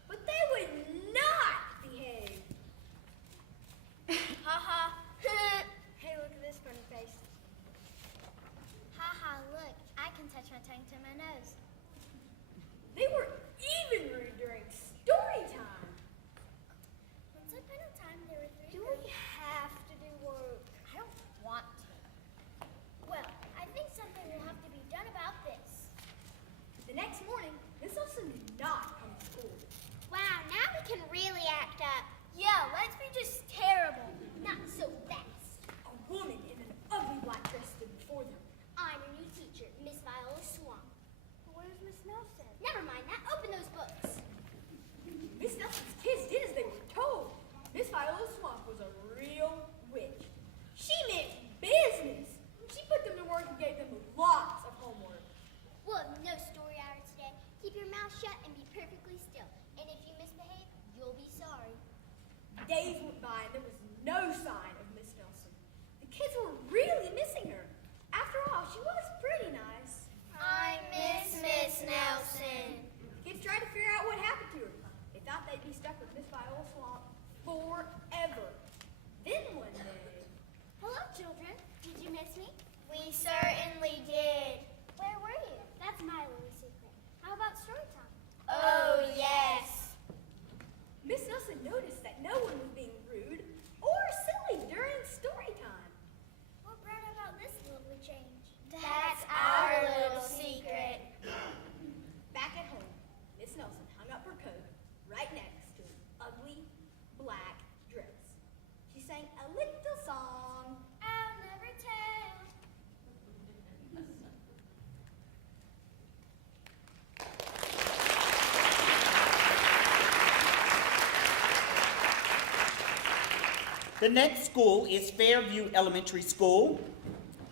But they would not behave. Ha ha. Hey, look at this funny face. Haha, look, I can touch my tongue to my nose. They were even rude during story time. Once upon a time, there were 3 Do we have to do work? I don't want to. Well, I think something will have to be done about this. The next morning, Miss Nelson did not come to school. Wow, now we can really act up. Yeah, let's be just terrible. Not so fast. A woman in an ugly black dress stood before them. I'm your new teacher, Miss Viola Swan. Where's Miss Nelson? Never mind that. Open those books. Miss Nelson's kids did as they were told. Miss Viola Swamp was a real witch. She meant business. She put them to work and gave them lots of homework. We'll have no story hour today. Keep your mouth shut and be perfectly still. And if you misbehave, you'll be sorry. Days went by and there was no sign of Miss Nelson. The kids were really missing her. After all, she was pretty nice. I miss Miss Nelson. Kids tried to figure out what happened to her. They thought they'd be stuck with Miss Viola Swamp forever. Then one day... Hello, children. Did you miss me? We certainly did. Where were you? That's my little secret. How about story time? Oh, yes. Miss Nelson noticed that no one was being rude or silly during story time. What brought about this lovely change? That's our little secret. Back at home, Miss Nelson hung up her coat right next to an ugly black dress. She sang a little song. I'll never tell. The next school is Fairview Elementary School.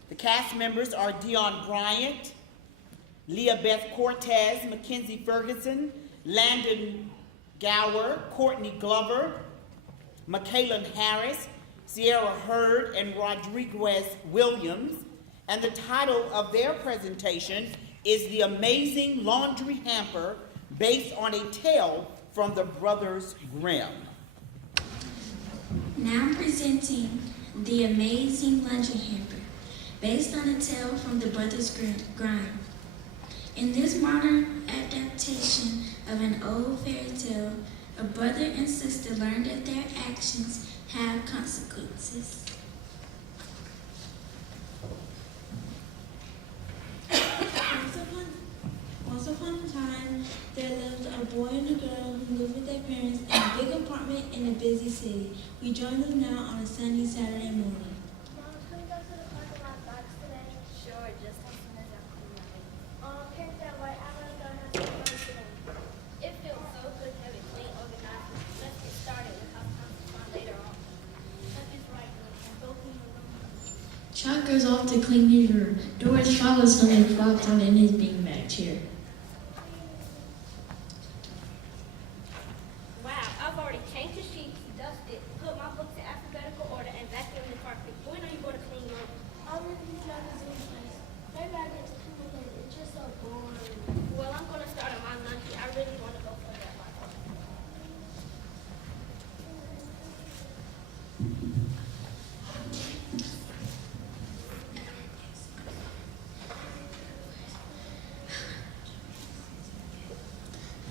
The cast members are Dion Bryant, Leah Beth Cortez, Mackenzie Ferguson, Landon Gower, Courtney Glover, Michaela Harris, Sierra Hurd, and Rodriguez Williams. And the title of their presentation is The Amazing Laundry Hamper, based on a tale from the Brothers Grimm. Now presenting The Amazing Luncheon Hamper, based on a tale from the Brothers Grimm. In this modern adaptation of an old fairy tale, a brother and sister learn that their actions have consequences. Once upon a time, there lived a boy and a girl who lived with their parents in a big apartment in a busy city. We join them now on a sunny Saturday morning. Mom, can we go to the parking lot box today? Sure, just as soon as I'm clean. Can't that way. I want to go have some fun today. It feels so good to have it clean, organized. Let's get started. We'll have time to fun later on. That is right, and go clean your room. Chuck goes off to clean his room. Doris follows him and flops on in his beanbag chair. Wow, I've already changed the sheets, dusted, put my books in alphabetical order, and vacuumed the carpet. When are you going to clean your room? I'll read these magazines first. Maybe I get to clean it later. It's just so boring. Well, I'm going to start on my lunch. I really want to go for that one.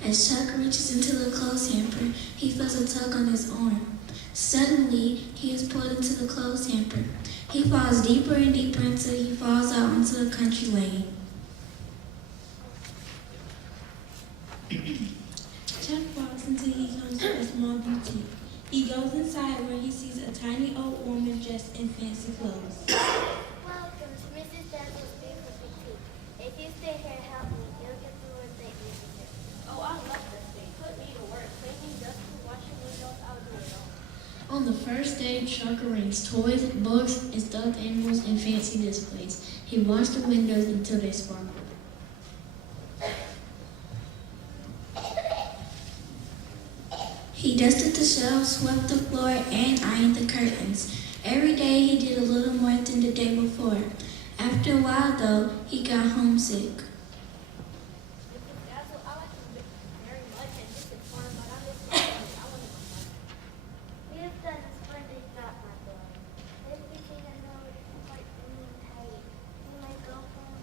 As Chuck reaches into the clothes hamper, he feels a tug on his arm. Suddenly, he is pulled into the clothes hamper. He falls deeper and deeper until he falls out onto the country lane. Chuck walks until he comes to a small boutique. He goes inside where he sees a tiny old woman dressed in fancy clothes. Welcome to Mrs. Douglas' beautiful boutique. If you stay here and help me, you'll get the Lord that you deserve. Oh, I love this thing. Put me to work. Cleaning, dusting, washing windows, I'll do it all. On the first day, Chuck arranged toys, books, and stuffed animals in fancy displays. He washed the windows until they sparkled. He dusted the shelves, swept the floor, and ironed the curtains. Every day he did a little more than the day before. After a while, though, he got homesick. Mrs. Dazzle, I like you very much, and this is fun, but I miss my family. I want to come home. You've done a splendid job, my boy. Everything I know is quite being paid. You may go home.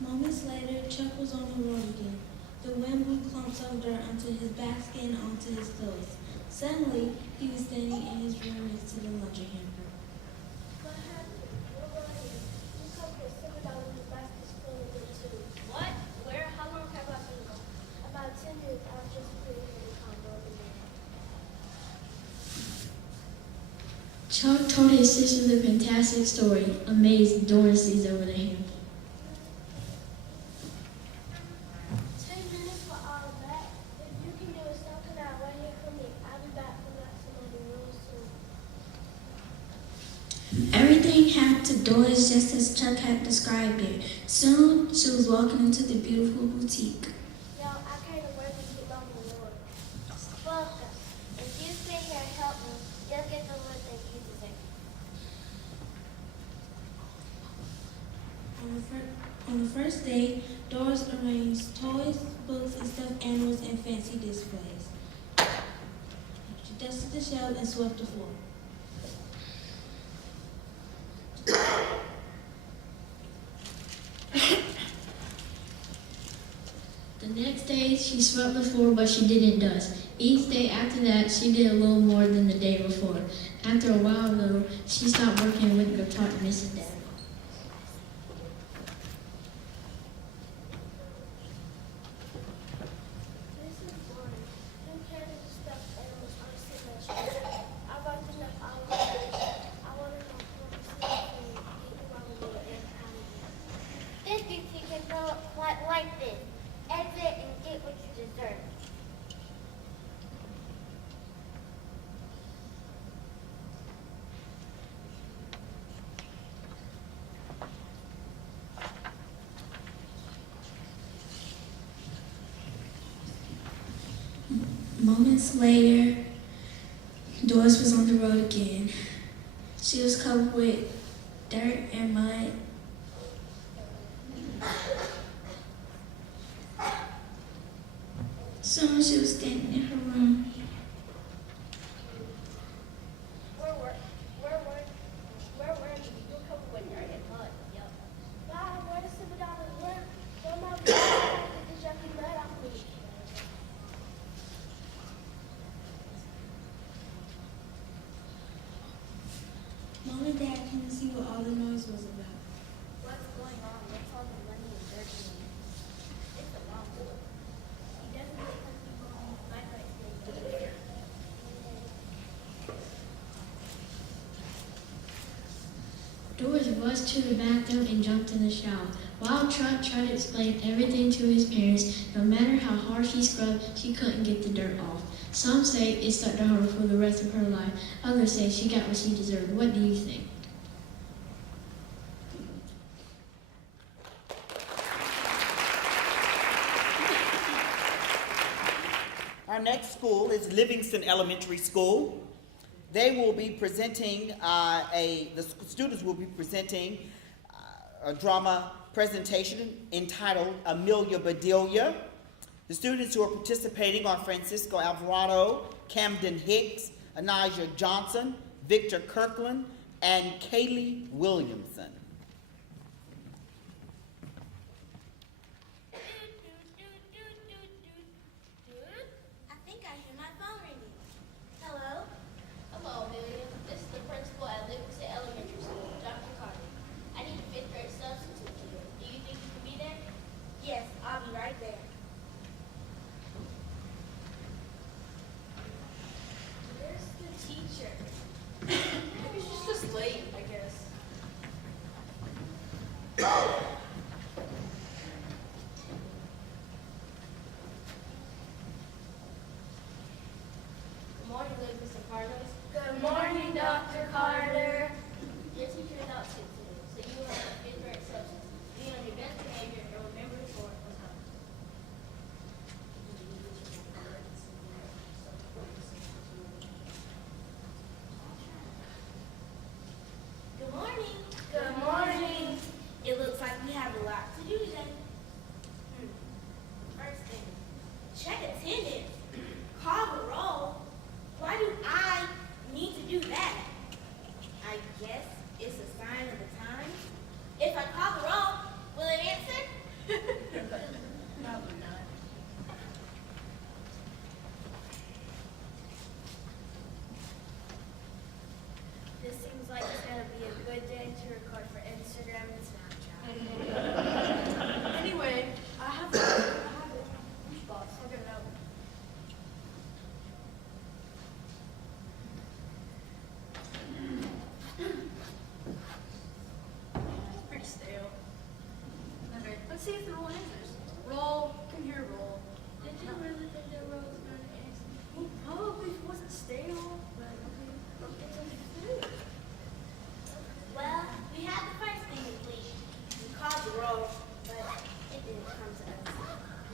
Moments later, Chuck was on the road again. The wind blew clumps of dirt onto his back skin and onto his clothes. Suddenly, he was standing in his room next to the luncheon hamper. What happened? Where were you? You come here $7 back to school a bit too. What? Where? How long have I been gone? About 10 minutes. I was just putting in the condo again. Chuck told his sister the fantastic story. Amazed, Doris sees over the hamper. 10 minutes for all of that? If you can do something out right here for me, I'll be back for that somebody real soon. Everything happened to Doris just as Chuck had described it. Soon, she was walking into the beautiful boutique. Yo, I came to work with you on the Lord. Welcome. If you stay here and help me, you'll get the Lord that you deserve. On the first day, Doris arranged toys, books, and stuffed animals in fancy displays. She dusted the shelves and swept the floor. The next day, she swept the floor, but she didn't dust. Each day after that, she did a little more than the day before. After a while, though, she stopped working and went to go talk to Mrs. Dazzle. This is boring. Who cares if the stuffed animals are so much fun? I've worked enough hours. I want to go home, sleep, and eat my Lord and out of here. This boutique can grow up quite like this. Exit and get what you deserve. Moments later, Doris was on the road again. She was covered with dirt and mud. Soon she was standing in her room. Where were you? You come when you're in mud. Yep. Wow, where the silver dollars were? Where my brother did the junkie mud off me? Mom and Dad came to see what all the noise was about. What's going on? What's all the money and dirt in it? It's a long boy. He doesn't make us people home. My right thing. Doris rushed to the bathroom and jumped in the shower. While Trot tried to explain everything to his parents, no matter how hard she scrubbed, she couldn't get the dirt off. Some say it stuck to her for the rest of her life. Others say she got what she deserved. What do you think? Our next school is Livingston Elementary School. They will be presenting the students will be presenting a drama presentation entitled Amelia Bedelia. The students who are participating are Francisco Alvarado, Camden Hicks, Anijah Johnson, Victor Kirkland, and Kaylee Williamson. I think I hear my phone ringing. Hello? Hello, Amelia. This is the principal at Livingston Elementary School, Dr. Carter. I need a fifth grade substitute tutor. Do you think you can be there? Yes, I'll be right there. Where's the teacher? Maybe she's just late, I guess. Good morning, Mr. Carlos. Good morning, Dr. Carter. Your teacher is out sick today, so you will have a fifth grade substitute. Be on your best behavior and remember to report on time. Good morning. Good morning. It looks like we have a lot to do today. First thing, check attendance. Call the roll. Why do I need to do that? I guess it's a sign of the times. If I call the roll, will it answer? Probably not. This seems like it's gonna be a good day to record for Instagram and Snapchat. Anyway, I have it. Box. I'll get it out. It's pretty stale. Okay, let's see if the roll answers. Roll, can hear roll. Did you really think that roll was going to answer? Well, probably if it wasn't stale, but okay. Well, we had the first thing complete. We called the roll, but it didn't come to us.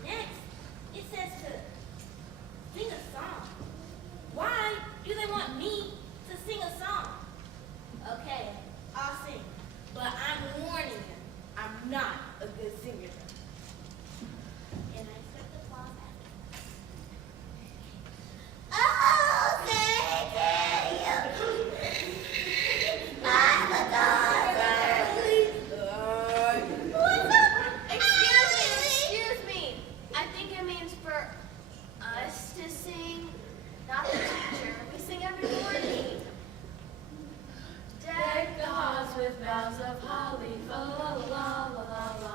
Next, it says to sing a song. Why do they want me to sing a song? Okay, I'll sing, but I'm warning you, I'm not a good singer. And I accept applause after. Oh, thank you. I'm a daughter. Excuse me. I think it means for us to sing, not the teacher. We sing every morning. Deck the halls with boughs of holly, fa la la la la la.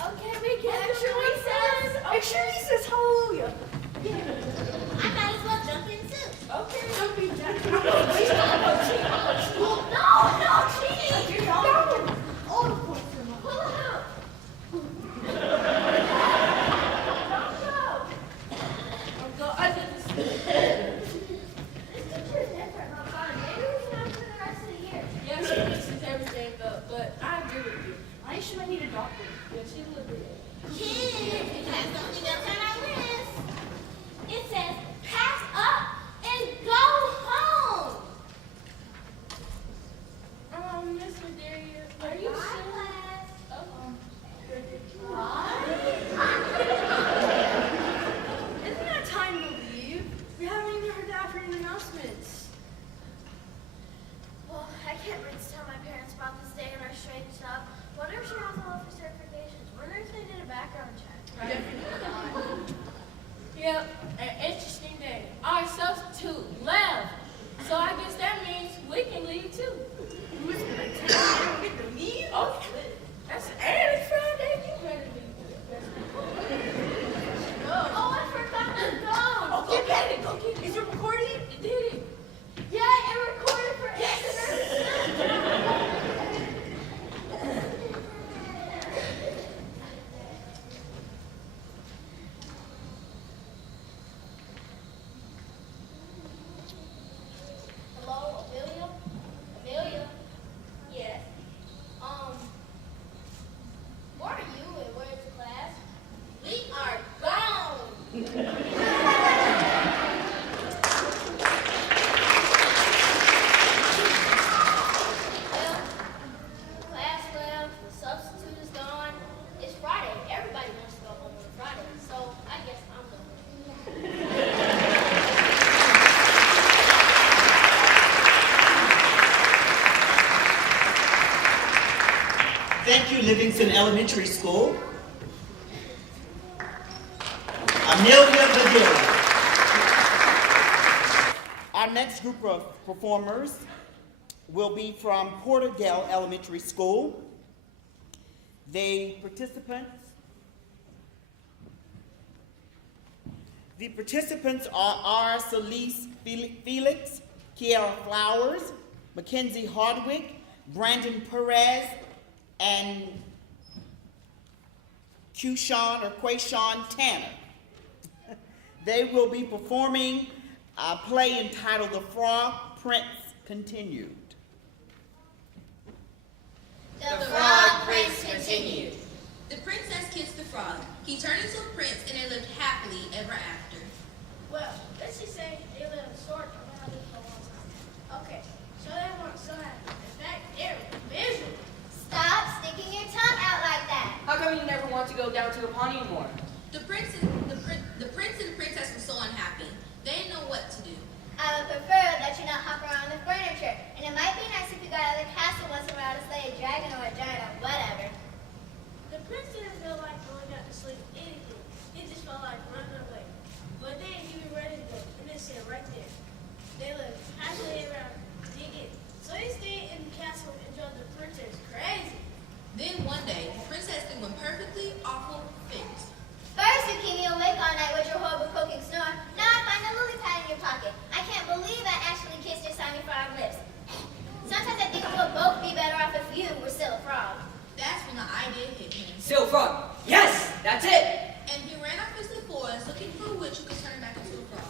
Okay, we get extra recess. Extra recess, hallelujah. I might as well jump in too. Okay, don't be that. No, cheating. No. All the points are mine. Pull it out. Go. I did this. This teacher is different, not fun. Maybe we should have for the rest of the year. Yeah, she fixes everything, but I agree with you. I should need a doctor. Yeah, she would be. Kids, we have something else on our list. It says, pack up and go home. Miss Medaria, are you sure? Isn't that time to leave? We haven't even heard the afternoon announcements. Well, I can't wait to tell my parents about this day and our strange stuff. Wonder if she has all of her certifications. Wonder if they did a background check. Yep, an interesting day. Our substitute left. So I guess that means we can leave too. We get to leave? Oh, that's early Friday. You better leave. Oh, I forgot the phone. Oh, get it. Go get it. Is it recording? It did it. Yeah, it recorded for Hello, Amelia? Amelia? Yes. Where are you and where's the class? We are gone. Well, class left, the substitute is gone. It's Friday. Everybody wants to go home on Friday, so I guess I'm going. Thank you, Livingston Elementary School. Amelia Bedelia. Our next group of performers will be from Porterdale Elementary School. The participants are Celeste Felix, Kiara Flowers, Mackenzie Hardwick, Brandon Perez, and Quayshawn Tanner. They will be performing a play entitled The Frog Prince Continued. The Frog Prince continued. The princess kissed the frog. He turned into a prince, and they lived happily ever after. Well, let's just say they live in short and they lived for a long time. Okay, so they weren't so happy. In fact, they were miserable. Stop sticking your tongue out like that. How come you never want to go down to the pond anymore? The prince and the princess were so unhappy. They didn't know what to do. I would prefer that you not hop around the furniture. And it might be nice if you got out of the castle once in a while to slay a dragon or a giant or whatever. The prince didn't feel like going out to sleep anything. He just felt like running away. But then he was ready to go, and it said right there. They lived happily ever after. Dig it. So he stayed in the castle and drove the princess crazy. Then one day, the princess did one perfectly awful things. First you keep me awake all night with your horrible croaking snore. Now I find a lily pad in your pocket. I can't believe I actually kissed your slimy frog lips. Sometimes I think we would both be better off if you were still a frog. That's when the idea hit him. Still frog. Yes, that's it. And he ran off into the forest looking for a witch who could turn him back into a frog.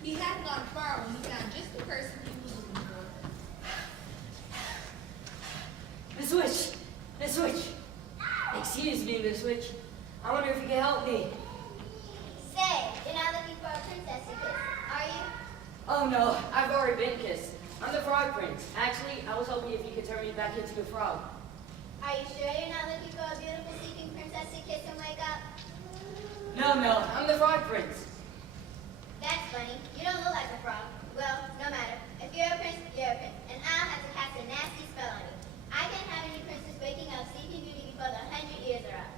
He hadn't gone far when he found just the person he was looking for. Miss Witch. Miss Witch. Excuse me, Miss Witch. I wonder if you can help me. Say, you're not looking for a princess to kiss, are you? Oh no, I've already been kissed. I'm the Frog Prince. Actually, I was hoping if you could turn me back into a frog. Are you sure you're not looking for a beautiful sleeping princess to kiss and wake up? No, I'm the Frog Prince. That's funny. You don't look like a frog. Well, no matter. If you're a prince, you're a prince. And I'll have to cast a nasty spell on you. I can't have any princess waking up Sleeping Beauty before the 100 years are up.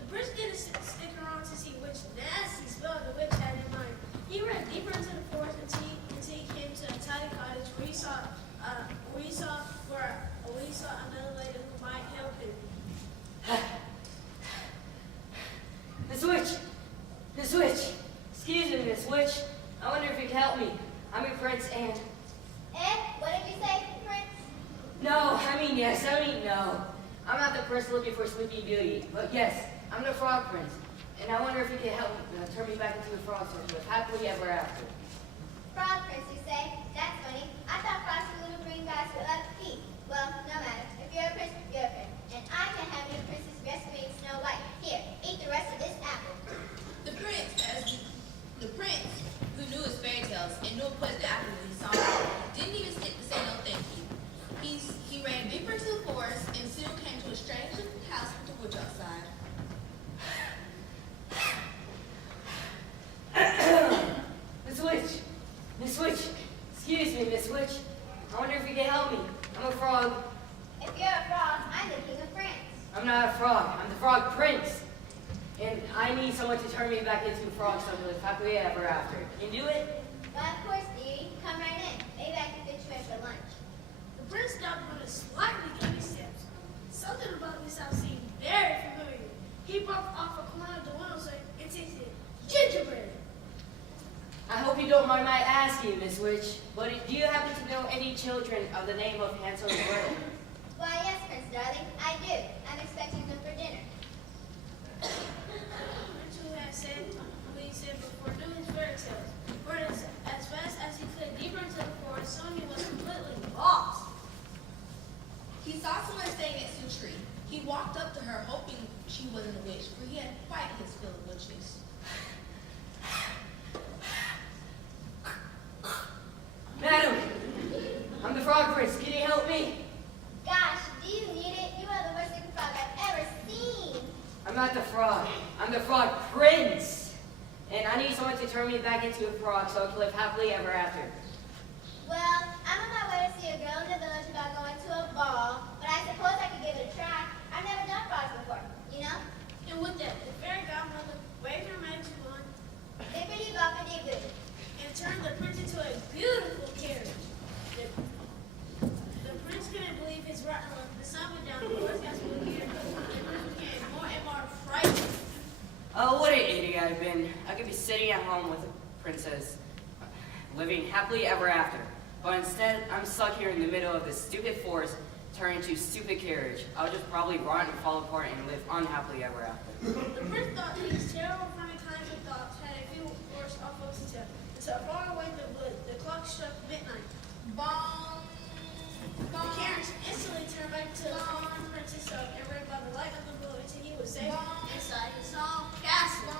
The prince didn't stick around to see which nasty spell the witch had in mind. He ran deeper into the forest until he came to a tiny cottage where he saw another lady looking for Sleeping Beauty. But yes, I'm the Frog Prince. And I wonder if you can help turn me back into a frog so we live happily ever after. Frog Prince, you say? That's funny. I thought frogs were little green guys who love to eat. Well, no matter. If you're a prince, you're a prince. And I can have your princess rescuing Snow White. Here, eat the rest of this apple. The prince, who knew his fairy tales and knew a poison apple when he saw it, didn't even stick to say no thank you. He ran deeper into the forest and soon came to a strange looking house with a witch outside. Miss Witch! Miss Witch! Excuse me, Miss Witch. I wonder if you can help me. I'm a frog. If you're a frog, I'm the king of France. I'm not a frog. I'm the Frog Prince. And I need someone to turn me back into a frog so we live happily ever after. Can you do it? Well, of course, dearie. Come right in. Maybe I can fit you in for lunch. The prince stopped with a slightly heavy steps. Something about this house seemed very familiar. He broke off a corner of the windowsill and tasted gingerbread. I hope you don't mind my asking, Miss Witch, but do you happen to know any children of the name of Hansel and Gretel? Why, yes, Prince Darling, I do. I'm expecting them for dinner. Prince had said what he said before doing his fairy tales. For as fast as he could deeper into the forest, Sonia was completely lost. He saw someone staying next to a tree. He walked up to her, hoping she wasn't a witch, for he had quite his fill of witches. Madam, I'm the Frog Prince. Can you help me? Gosh, do you need it? You are the worst looking frog I've ever seen. I'm not the frog. I'm the Frog Prince. And I need someone to turn me back into a frog so I can live happily ever after. Well, I'm on my way to see a girl in the village about going to a ball, but I suppose I could give it a try. I've never done frogs before, you know? And with that, the fairy godmother waved her magic wand Dippity boppity boo. and turned the prince into a beautiful carriage. The prince couldn't believe his right luck. The sun went down, the forest got spookier, and the prince became more and more frightened. Oh, what an idiot I've been. I could be sitting at home with a princess, living happily ever after. But instead, I'm stuck here in the middle of this stupid forest, turned into a stupid carriage. I'll just probably rot and fall apart and live unhappily ever after. The prince thought these terrible, funny kinds of thoughts had a few words off of his tail. So far away in the wood, the clock struck midnight. Bong! The carriage instantly turned back to the prince's self and ran by the light of the moon until he was safe inside his own castle.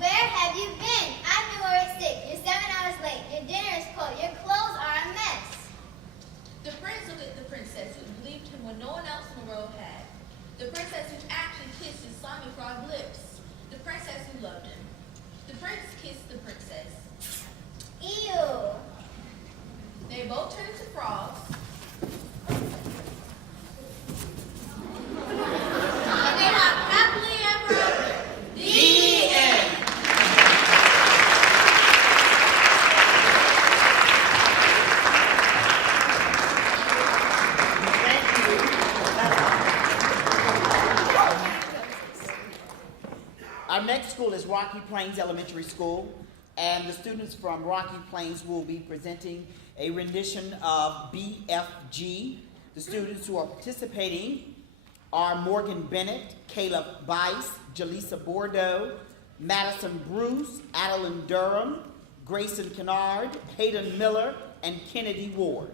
Where have you been? I've been worried sick. You're 7 hours late. Your dinner is cold. Your clothes are a mess. The prince looked at the princess, who believed him when no one else in the world had. The princess who actually kissed his slimy frog lips. The princess who loved him. The prince kissed the princess. Ew. They both turned into frogs. And they lived happily ever after. The end. Our next school is Rocky Plains Elementary School, and the students from Rocky Plains will be presenting a rendition of BFG. The students who are participating are Morgan Bennett, Caleb Bice, Jaleesa Bordeaux, Madison Bruce, Adeline Durham, Grayson Kennard, Hayden Miller, and Kennedy Ward.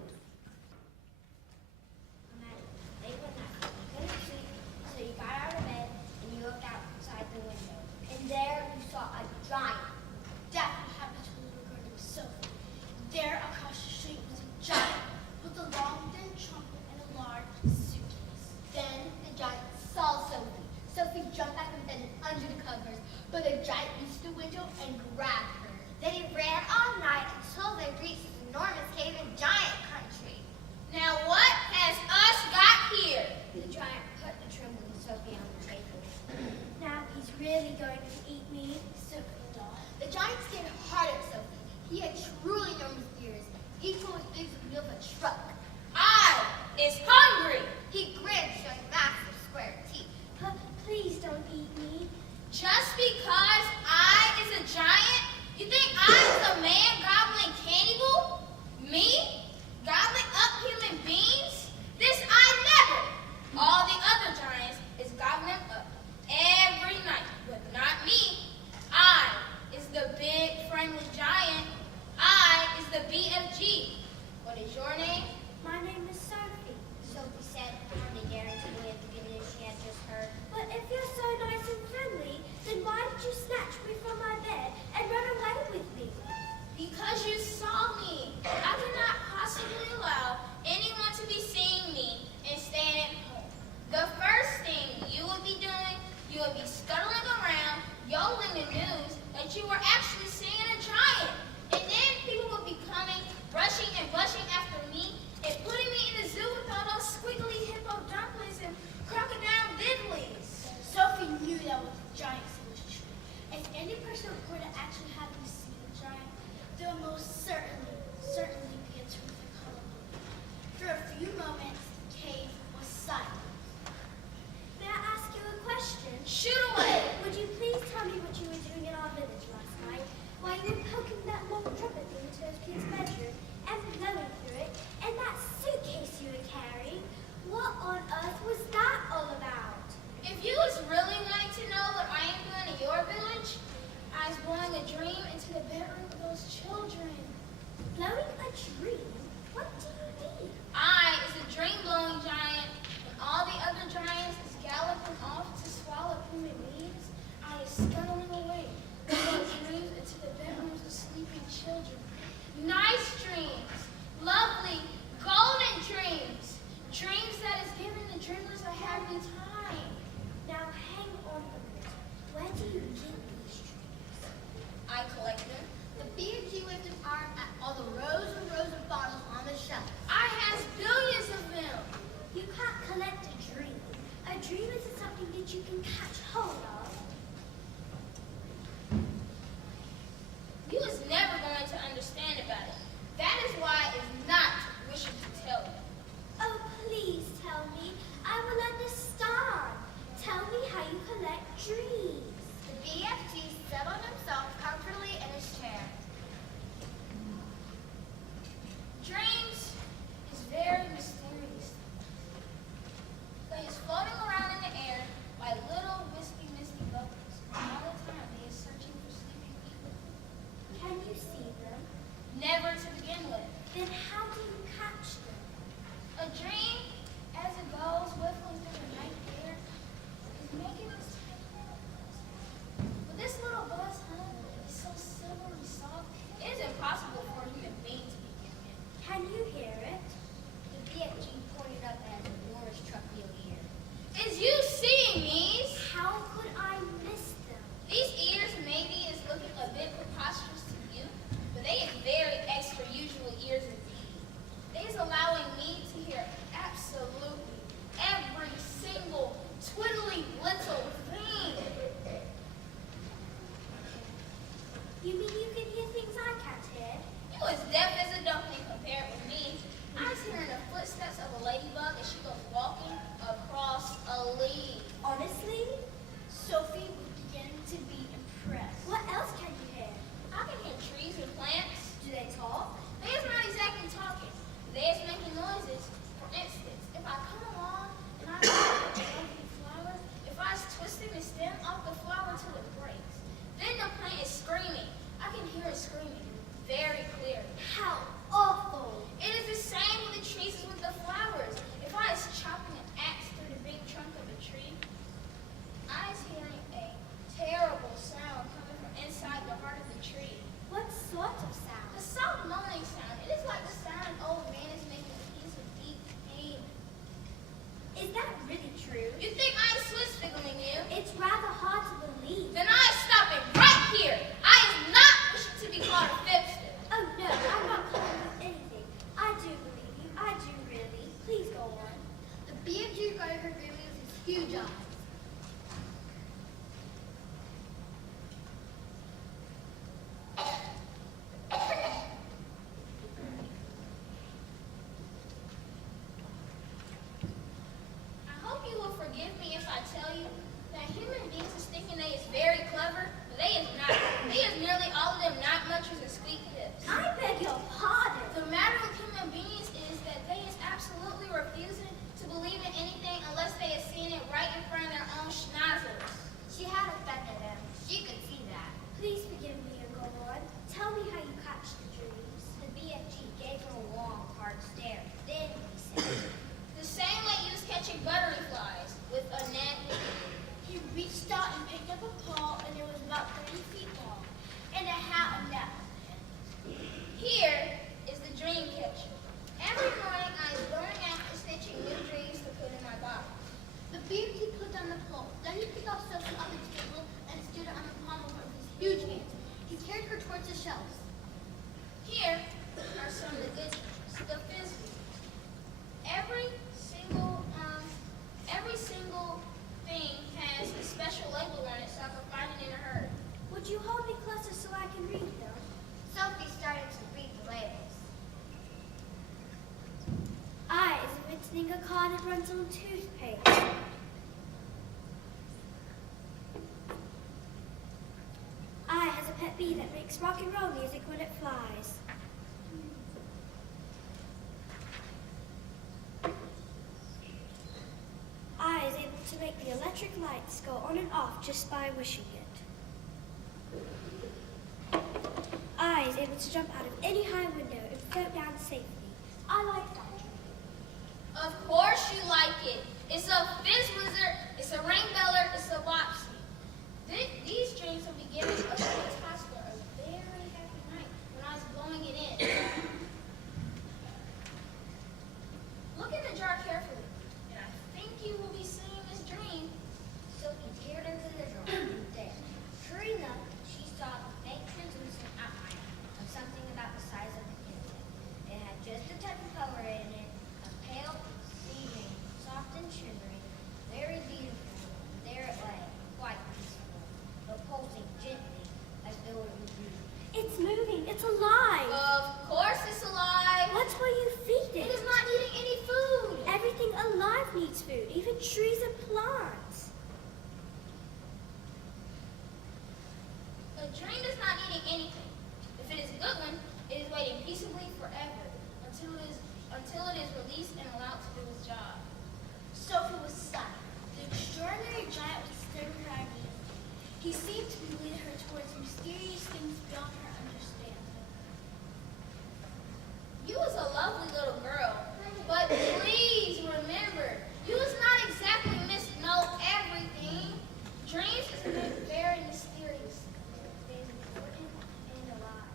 They were night. You couldn't sleep, so you got out of bed and you looked outside the window. And there you saw a giant. That happened to little girl named Sophie. There across the street was a giant with a long thin trunk and a large suitcase. Then the giant saw Sophie. Sophie jumped back in bed and under the covers, but the giant reached the window and grabbed her. Then he ran all night until they reached the enormous cave in Giant Country. Now what has us got here? The giant put the trembling Sophie on the table. Now he's really going to eat me, Sophie thought. The giant stared hard at Sophie. He had truly enormous ears. Each one was big as the wheel of a truck. I is hungry. He grinned, showing massive square teeth. Please don't eat me. Just because I is a giant? You think I'm the man gobbling cannibal? Me? Gobbling up human beings? This I never. All the scuttling away, those dreams into the bedrooms of sleeping children. Nice dreams, lovely, golden dreams, dreams that has given the dreamers a happy time. Now hang on a minute. Where do you get these dreams? I collect them. The B&G lifted arm at all the rows and rows of bottles on the shelf. I has billions of them. You can't collect a dream. A dream is something that you can catch hold of. You is never going to understand about it. That is why it's not wishing to tell you. Oh, please tell me. I will understand. Tell me how you collect dreams. The BFG settled himself comfortably in his chair. Dreams is very mysterious. They is floating around in the air by little wispy misty bubbles. All the time they is searching for sleeping people. Can you see them? Never to begin with. Then how do you catch them? A dream, as it goes whiffling through the night air, is making us tiny bubbles. But this little buzz hum is so silvery soft, it is impossible for a human being to begin with. Can you hear it? The BFG pointed up at the Norris truck wheel ear. Is you seeing these? How could I miss them? These ears maybe is looking a bit preposterous to you, but they is very extra usual ears indeed. They is allowing me to hear absolutely every single twiddly little thing. You mean you can hear things I can't hear? You as deaf as a duckling compared with me. I was hearing the footsteps of a ladybug as she goes walking across a leaf. Honestly? Sophie was beginning to be impressed. What else can you hear? I can hear trees and plants. Do they talk? They is not exactly talking. They is making noises. For instance, if I come along and I pick a lovely flower, if I is twisting the stem off the flower till it breaks, then the plant is screaming. I can hear it screaming very clearly. How awful! It is the same with the trees as with the flowers. If I is chopping an axe through the big trunk of a tree, I is hearing a terrible sound coming from inside the heart of the tree. What sort of sound? A soft moaning sound. It is like the sound an old man is making a piece of deep pain. Is that really true? You think I am Swiss fiddling you? It's rather hard to believe. Then I is stopping right here. I is not wishing to be called a fibster. Oh no, I'm not calling you anything. I do believe you. I do really. Please go on. The BFG regarded her dream with his huge eyes. I hope you will forgive me if I tell you that human beings is thinking they is very clever, but they is not. They is nearly all of them not munchers and squeak tips. I beg your pardon. The matter with human beings is that they is absolutely refusing to believe in anything unless they is seeing it right in front of their own schnozzles. She had offended him. She could see that. Please forgive me and go on. Tell me how you catch the dreams. The BFG gave her a long, hard stare. Then he said, The same way you was catching butterflies with a net. He reached out and picked up a paw, and it was about 30 feet long, and it had a net on it. Here is the dream catcher. Every morning I is going after stitching new dreams to put in my body. the BFG put down the pole. Then he picked up Sophie off the table and stood her on the palm of his huge hands. He carried her towards the shelves. Here are some of the good dreams. The frisbee. Every single thing has a special label on it so I can find it in a hurry. Would you hold me closer so I can read them? Sophie started to read the labels. I is written a card that runs on toothpaste. I has a pet bee that makes rock and roll music when it flies. I is able to make the electric lights go on and off just by wishing it. I is able to jump out of any high window and float down safely. I like that dream. Of course you like it. It's a fizz wizard, it's a ring beller, it's a wopsy. These would be giving a little toddler a very happy night when I was blowing it in. Look in the jar carefully, and I think you will be seeing this dream. Sophie peered into the jar. There, sure enough, she saw the faint translucent outline of something about the size of a pencil. It had just a touch of color in it, a pale sea green, soft and shimmering, very beautiful. There it lay, quite peaceful, but pulsing gently as though it would breathe. It's moving. It's alive. Of course it's alive. What's what you feed It it? is not eating any food. Everything alive needs food, even trees and plants. A dream is not eating anything. If it is a good one, it is waiting peaceably forever until it is released and allowed to do its job. Sophie was silent. The extraordinary giant was stirring her ideas. He seemed to be leading her towards mysterious things beyond her understanding. You was a lovely little girl, but please remember, you was not exactly Miss Know Everything. Dreams is very mysterious. They is important and alive.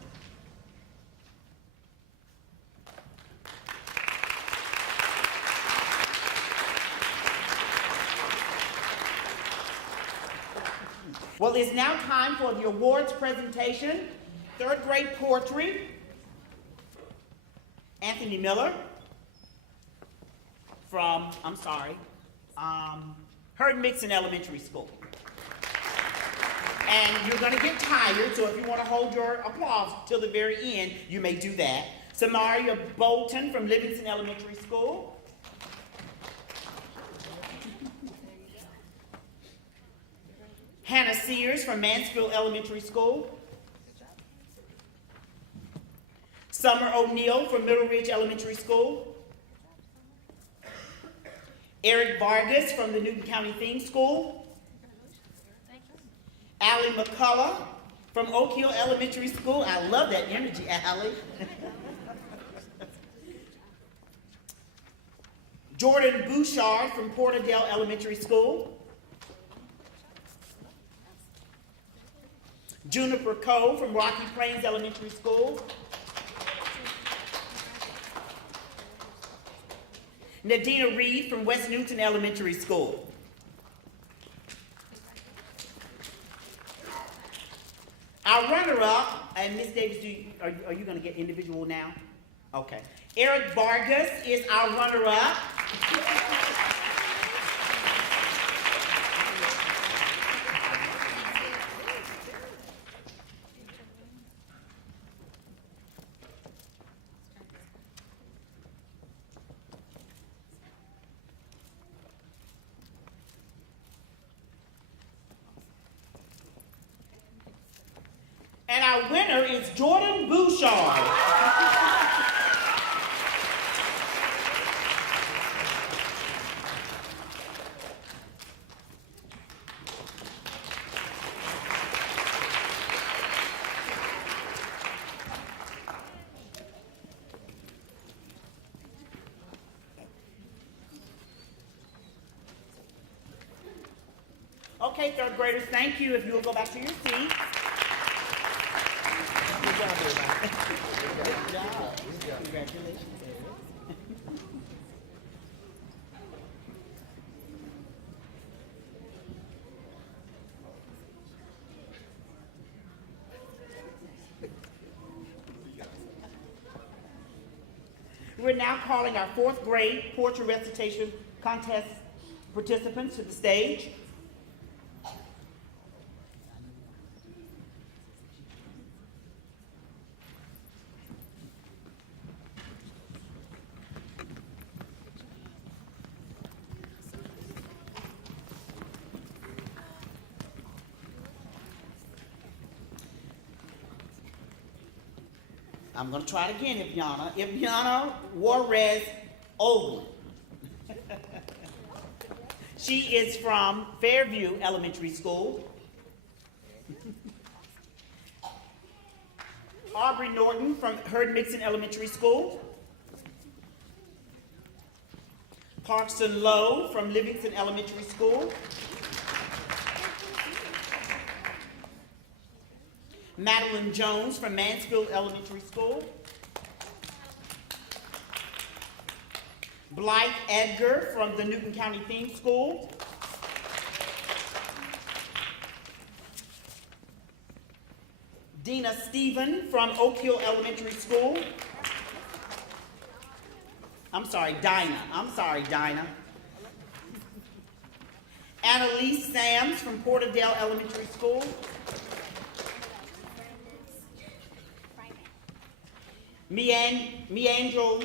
Well, it's now time for the awards presentation. Third grade poetry. Anthony Miller from, Herd Mixon Elementary School. And you're gonna get tired, so if you wanna hold your applause till the very end, you may do that. Samaria Bolton from Livingston Elementary School. Hannah Sears from Mansfield Elementary School. Summer O'Neill from Middle Ridge Elementary School. Eric Vargas from the Newton County Theme School. Allie McCullough from Oak Hill Elementary School. I love that energy, Allie. Jordan Bouchard from Porterdale Elementary School. Juniper Cole from Rocky Plains Elementary School. Nadina Reed from West Newton Elementary School. Our runner-up, and Ms. Davis, are you going to get individual now? Okay. Eric Vargas is our runner-up. And our winner is Jordan Bouchard. Okay, third graders, thank you. If you will go back to your seats. Good job, everybody. Good job. Congratulations. We're now calling our fourth grade poetry recitation contest participants to the stage. I'm going to try it again, Ivyana. Ivyana Juarez Olin. She is from Fairview Elementary School. Aubrey Norton from Herd Mixon Elementary School. Parkson Lowe from Livingston Elementary School. Madeline Jones from Mansfield Elementary School. Blythe Edgar from the Newton County Theme School. Dina Stephen from Oak Hill Elementary School. Dinah. Annalise Sams from Porterdale Elementary School. Meandro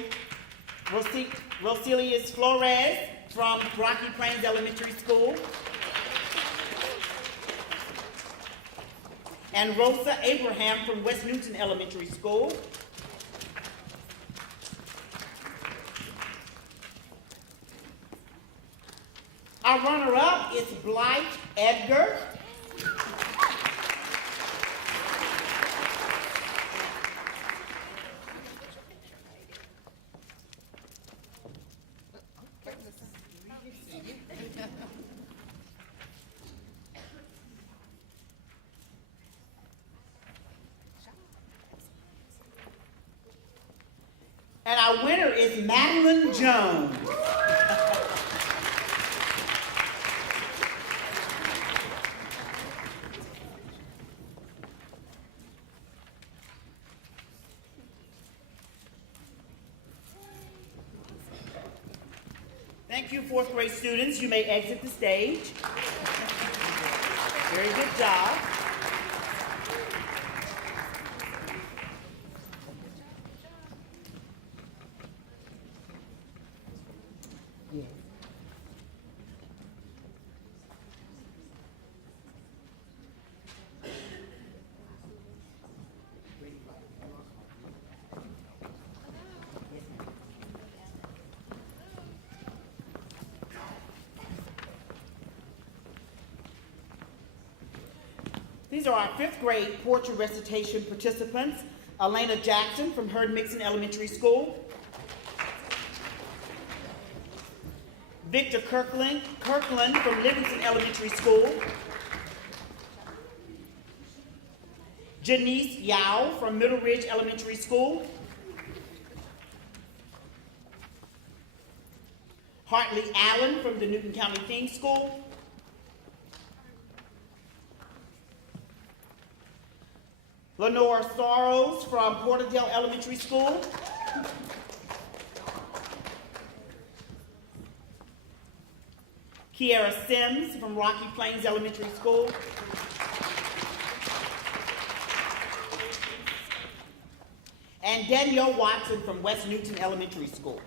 Roselius Flores from Rocky Plains Elementary School. And Rosa Abraham from West Newton Elementary School. Our runner-up is Blythe Edgar. And our winner is Madeline Jones. Thank you, fourth grade students. You may exit the stage. Very good job. These are our fifth grade poetry recitation participants. Elena Jackson from Herd Mixon Elementary School. Victor Kirkland from Livingston Elementary School. Janice Yao from Middle Ridge Elementary School. Hartley Allen from the Newton County Theme School. Lenore Sorrows from Porterdale Elementary School. Kiara Sims from Rocky Plains Elementary School. And Danielle Watson from West Newton Elementary School.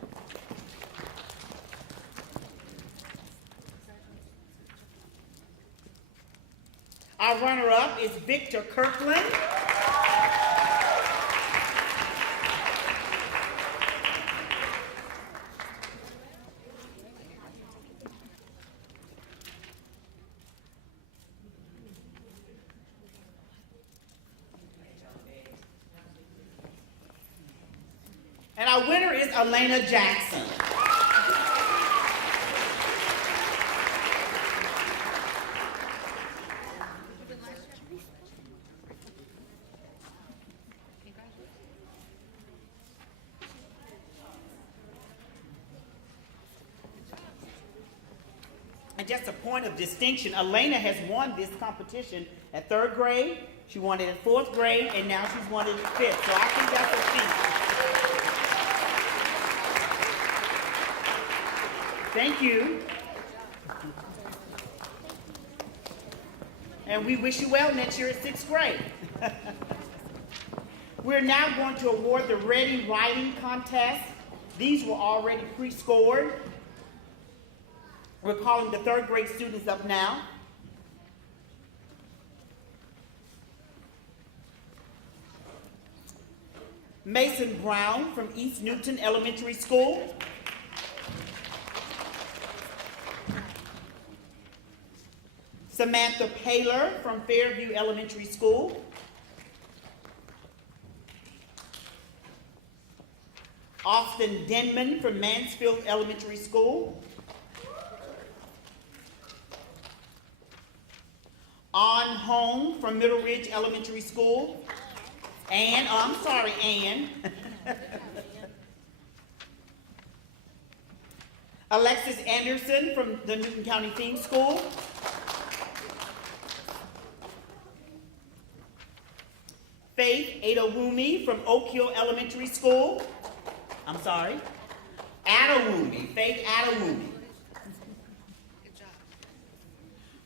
Our runner-up is Victor Kirkland. And our winner is Elena Jackson. And just a point of distinction, Elena has won this competition at third grade, she won it at fourth grade, and now she's won it at fifth. So I think that's a feat. Thank you. And we wish you well next year at sixth grade. We're now going to award the Ready Writing Contest. These were already pre-scored. We're calling the third grade students up now. Mason Brown from East Newton Elementary School. Samantha Paler from Fairview Elementary School. Austin Denman from Mansfield Elementary School. On Home from Middle Ridge Elementary School. Ann, oh, I'm sorry, Ann. Alexis Anderson from the Newton County Theme School. Faith Adawumi from Oak Hill Elementary School. I'm sorry. Adawumi, Faith Adawumi.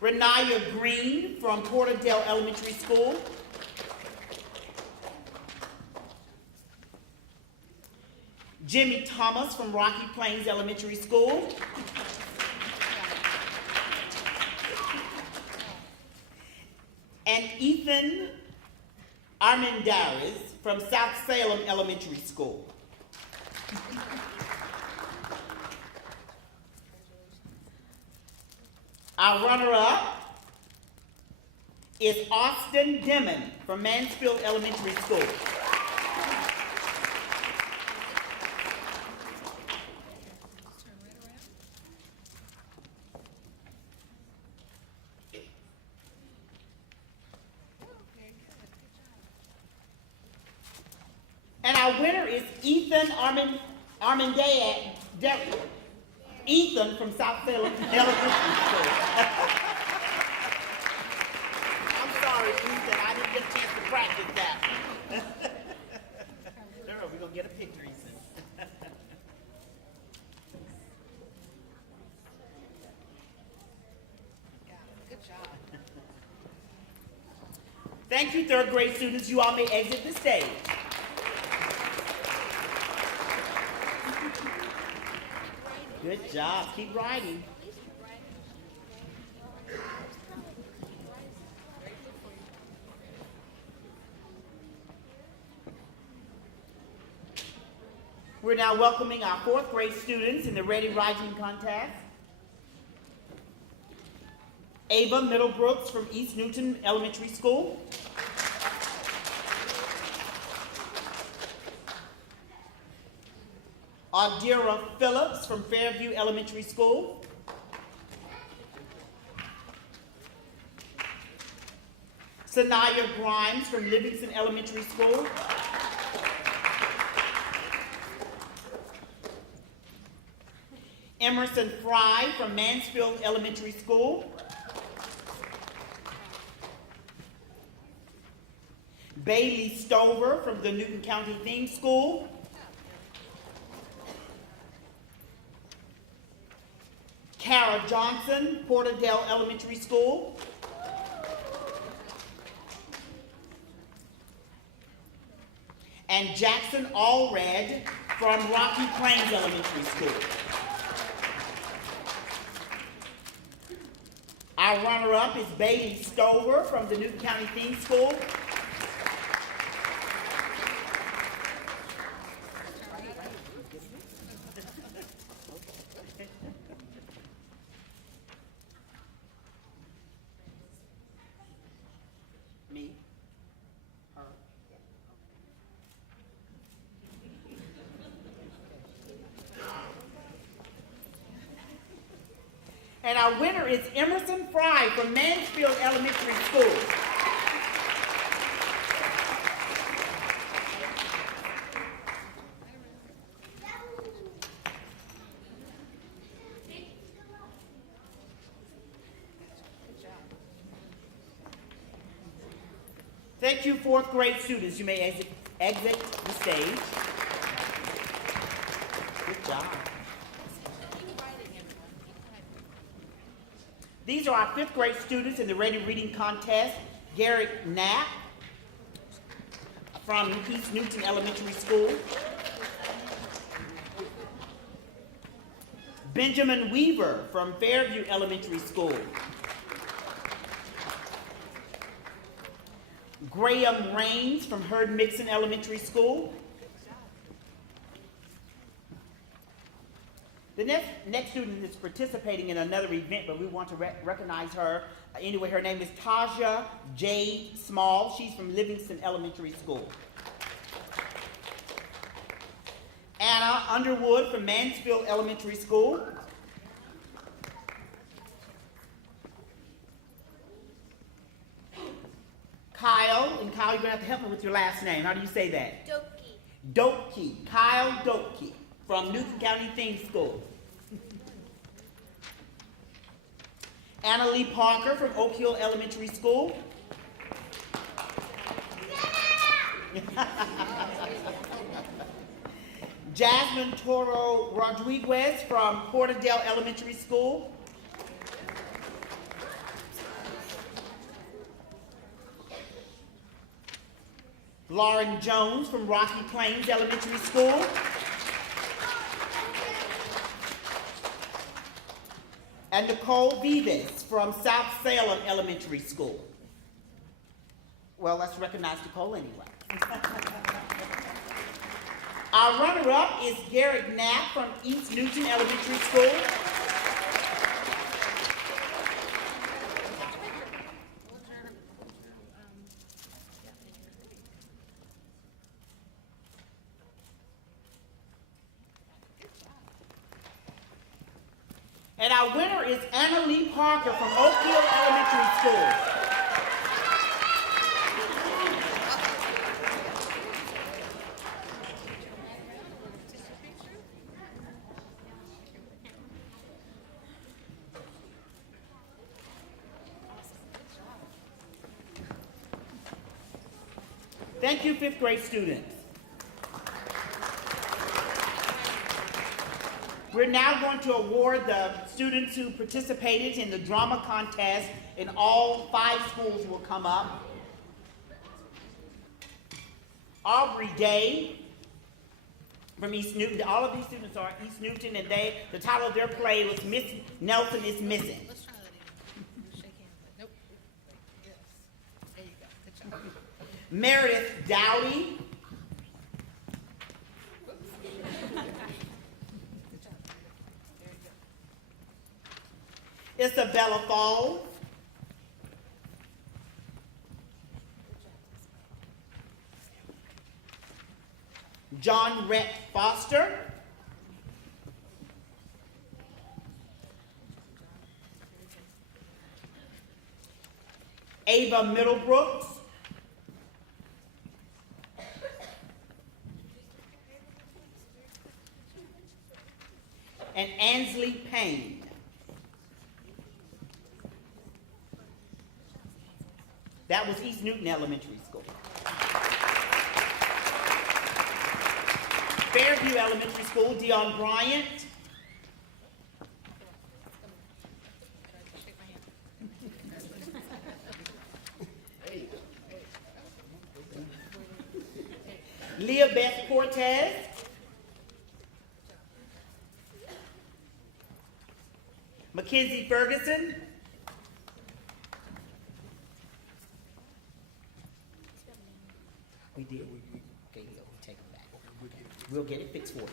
Renaya Green from Porterdale Elementary School. Jimmy Thomas from Rocky Plains Elementary School. And Ethan Armendariz from South Salem Elementary School. Our runner-up is Austin Demon from Mansfield Elementary School. And our winner is Ethan Armendariz. Ethan from South Salem Elementary School. I'm sorry, Ethan. I didn't get a chance to practice that. No, we're going to get a picture, Ethan. Good job. Thank you, third grade students. You all may exit the stage. Good job. Keep writing. We're now welcoming our fourth grade students in the Ready Writing Contest. Ava Middlebrooks from East Newton Elementary School. Audira Phillips from Fairview Elementary School. Sanaya Grimes from Livingston Elementary School. Emerson Fry from Mansfield Elementary School. Bailey Stover from the Newton County Theme School. Kara Johnson, Porterdale Elementary School. And Jackson Allred from Rocky Plains Elementary School. Our runner-up is Bailey Stover from the Newton County Theme School. Me? Her? And our winner is Emerson Fry from Mansfield Elementary School. Thank you, fourth grade students. You may exit the stage. Good job. These are our fifth grade students in the Ready Reading Contest. Garrett Knapp from East Newton Elementary School. Benjamin Weaver from Fairview Elementary School. Graham Raines from Herd Mixon Elementary School. The next student is participating in another event, but we want to recognize her. Anyway, her name is Taja Jade Small. She's from Livingston Elementary School. Anna Underwood from Mansfield Elementary School. and Kyle, you're gonna have to help me with your last name. How do you say that? Doki. Doki, Kyle Doki from Newton County Theme School. Anna Lee Parker from Oak Hill Elementary School. Jasmine Toro Rodriguez from Porterdale Elementary School. Lauren Jones from Rocky Plains Elementary School. And Nicole Vives from South Salem Elementary School. Well, let's recognize Nicole anyway. Our runner-up is Garrett Knapp from East Newton Elementary School. And our winner is Anna Lee Parker from Oak Hill Elementary School. Thank you, fifth grade students. We're now going to award the students who participated in the drama contest, and all 5 schools will come up. Aubrey Day from East Newton. All of these students are East Newton, and the title of their play was Miss Nelson is Missing. Meredith Dowdy. Isabella Falls. John Rhett Foster. Ava Middlebrooks. And Ansley Payne. That was East Newton Elementary School. Fairview Elementary School, Dion Bryant. Leah Beth Cortez. Mackenzie Ferguson. We did. Okay, we'll take it back. We'll get it fixed for you.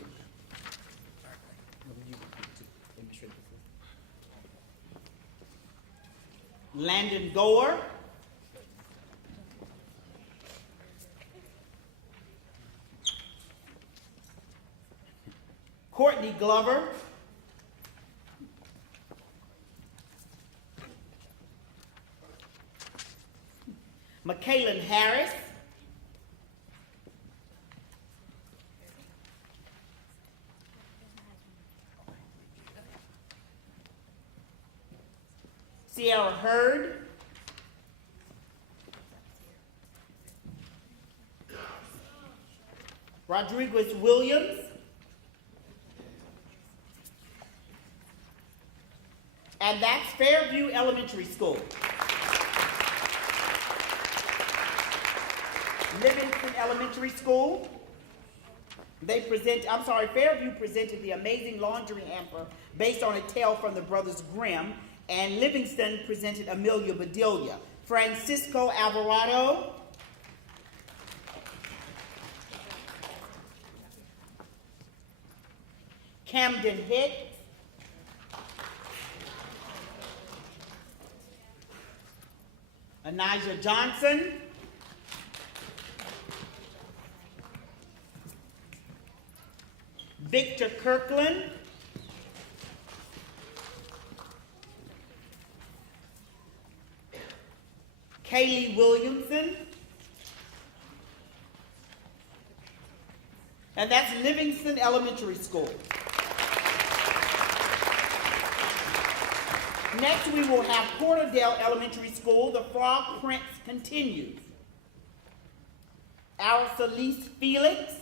Landon Goer. Courtney Glover. McKaylin Harris. Sierra Hurd. Rodriguez Williams. And that's Fairview Elementary School. Livingston Elementary School. Fairview presented the amazing laundry hamper based on a tale from the Brothers Grimm, and Livingston presented Amelia Bedelia. Francisco Alvarado. Camden Hicks. Anijah Johnson. Victor Kirkland. Kaylee Williamson. and that's Livingston Elementary School. Next, we will have Porterdale Elementary School. The Frog Prince continues. Aracelise Felix.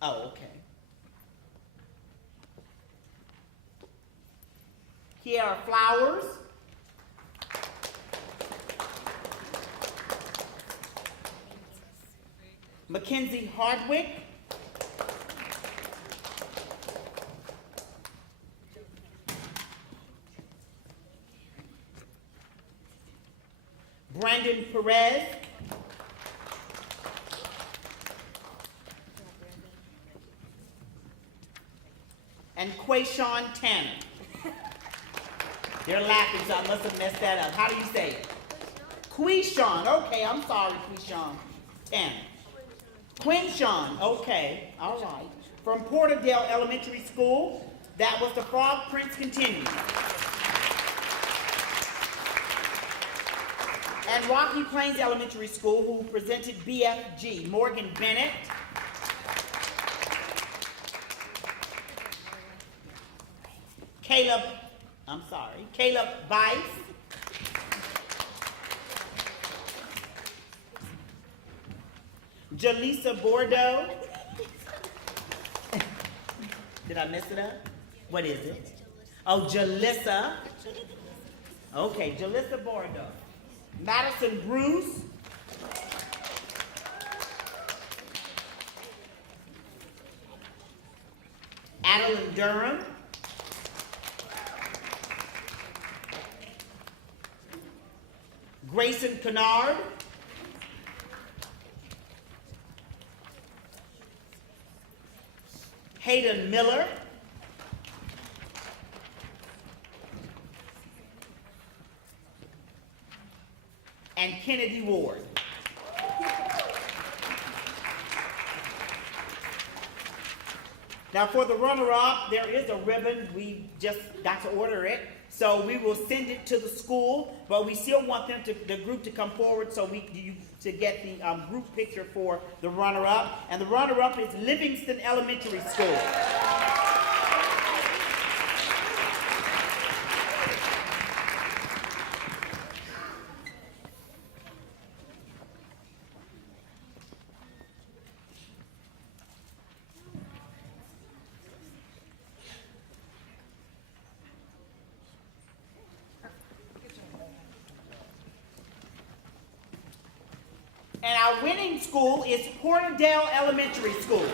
Oh, okay. Kiara Flowers. Mackenzie Hardwick. Brandon Perez. And Quayshawn Tanner. They're laughing, so I must have messed that up. How do you say it? Quayshawn. Okay, I'm sorry, Quayshawn Tanner. Quinshawn. Okay, all right. From Porterdale Elementary School, that was the Frog Prince continues. And Rocky Plains Elementary School, who presented BFG, Morgan Bennett. Caleb Bice. Jaleesa Bordeaux. Did I mess it up? What is it? Oh, Jalissa. Okay, Jalissa Bordeaux. Madison Bruce. Adeline Durham. Grayson Kennard. Hayden Miller. And Kennedy Ward. Now for the runner-up, there is a ribbon. We just got to order it. So we will send it to the school, but we still want them the group to come forward so to get the group picture for the runner-up. And the runner-up is Livingston Elementary School. And our winning school is Porterdale Elementary School.